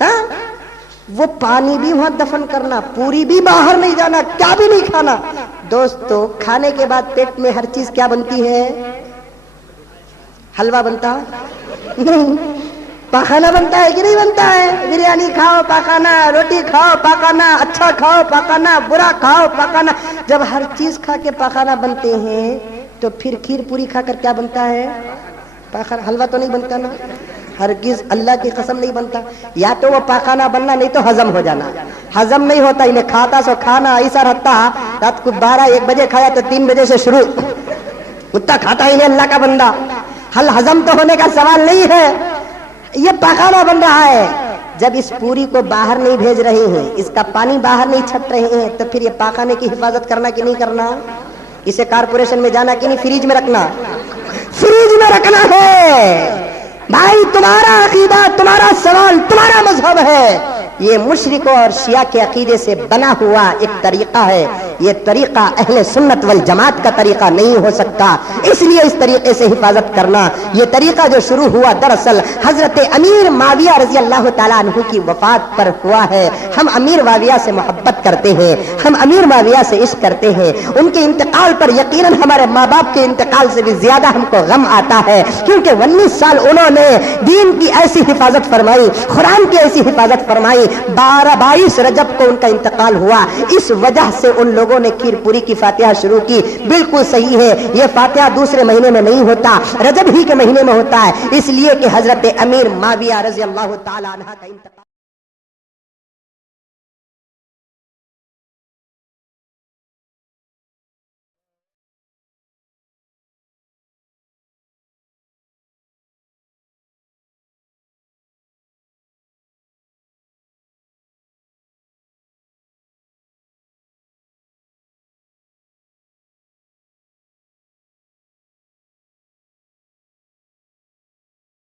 ہاں وہ پانی بھی وہاں دفن کرنا، پوری بھی باہر نہیں جانا، کیا بھی نہیں کھانا۔ دوستو کھانے کے بعد پیٹ میں ہر چیز کیا بنتی ہے؟ حلوہ بنتا نہیں، پاخانہ بنتا ہے کہ نہیں بنتا ہے؟ بریانی کھاؤ پاخانہ، روٹی کھاؤ پاخانہ، اچھا کھاؤ پاخانہ، برا کھاؤ پاخانہ۔ جب ہر چیز کھا کے پاخانہ بنتے ہیں تو پھر کھیر پوری کھا کر کیا بنتا ہے؟ پاخانہ۔ حلوہ تو نہیں بنتا نا، ہرگز اللہ کی قسم نہیں بنتا۔ یا تو وہ پاخانہ بننا نہیں تو ہضم ہو جانا، ہضم نہیں ہوتا انہیں کھاتا سو کھانا ایسا رہتا، رات کو 12-1 بجے کھایا تو 3 بجے سے شروع، اتنا کھاتا انہیں اللہ کا بندہ۔ حل ہضم تو ہونے کا سوال نہیں ہے، یہ پاخانہ بن رہا ہے۔ جب اس پوری کو باہر نہیں بھیج رہے ہیں، اس کا پانی باہر نہیں چھٹ رہے ہیں، تو پھر یہ پاخانے کی حفاظت کرنا کہ نہیں کرنا؟ اسے کارپوریشن میں جانا کہ نہیں؟ فریج میں رکھنا، فریج میں رکھنا ہے۔ بھائی تمہارا عقیدہ، تمہارا سوال، تمہارا مذہب ہے، یہ مشرکوں اور شیعہ کے عقیدے سے بنا ہوا ایک طریقہ ہے۔ یہ طریقہ اہل سنت والجماعت کا طریقہ نہیں ہو سکتا، اس لیے اس طریقے سے حفاظت کرنا۔ یہ طریقہ جو شروع ہوا دراصل حضرت امیر معاویہ رضی اللہ تعالیٰ عنہ کی وفات پر ہوا ہے۔ ہم امیر معاویہ سے محبت کرتے ہیں، ہم امیر معاویہ سے عشق کرتے ہیں۔ ان کے انتقال پر یقیناً ہمارے ماں باپ کے انتقال سے بھی زیادہ ہم کو غم آتا ہے، کیونکہ 19 سال انہوں نے دین کی ایسی حفاظت فرمائی، قرآن کی ایسی حفاظت فرمائی۔ 22 رجب کو ان کا انتقال ہوا، اس وجہ سے ان لوگوں نے کھیر پوری کی فاتحہ شروع کی۔ بالکل صحیح ہے، یہ فاتحہ دوسرے مہینے میں نہیں ہوتا، رجب ہی کے مہینے میں ہوتا ہے، اس لیے کہ حضرت امیر معاویہ رضی اللہ تعالی عنہ کا انتقال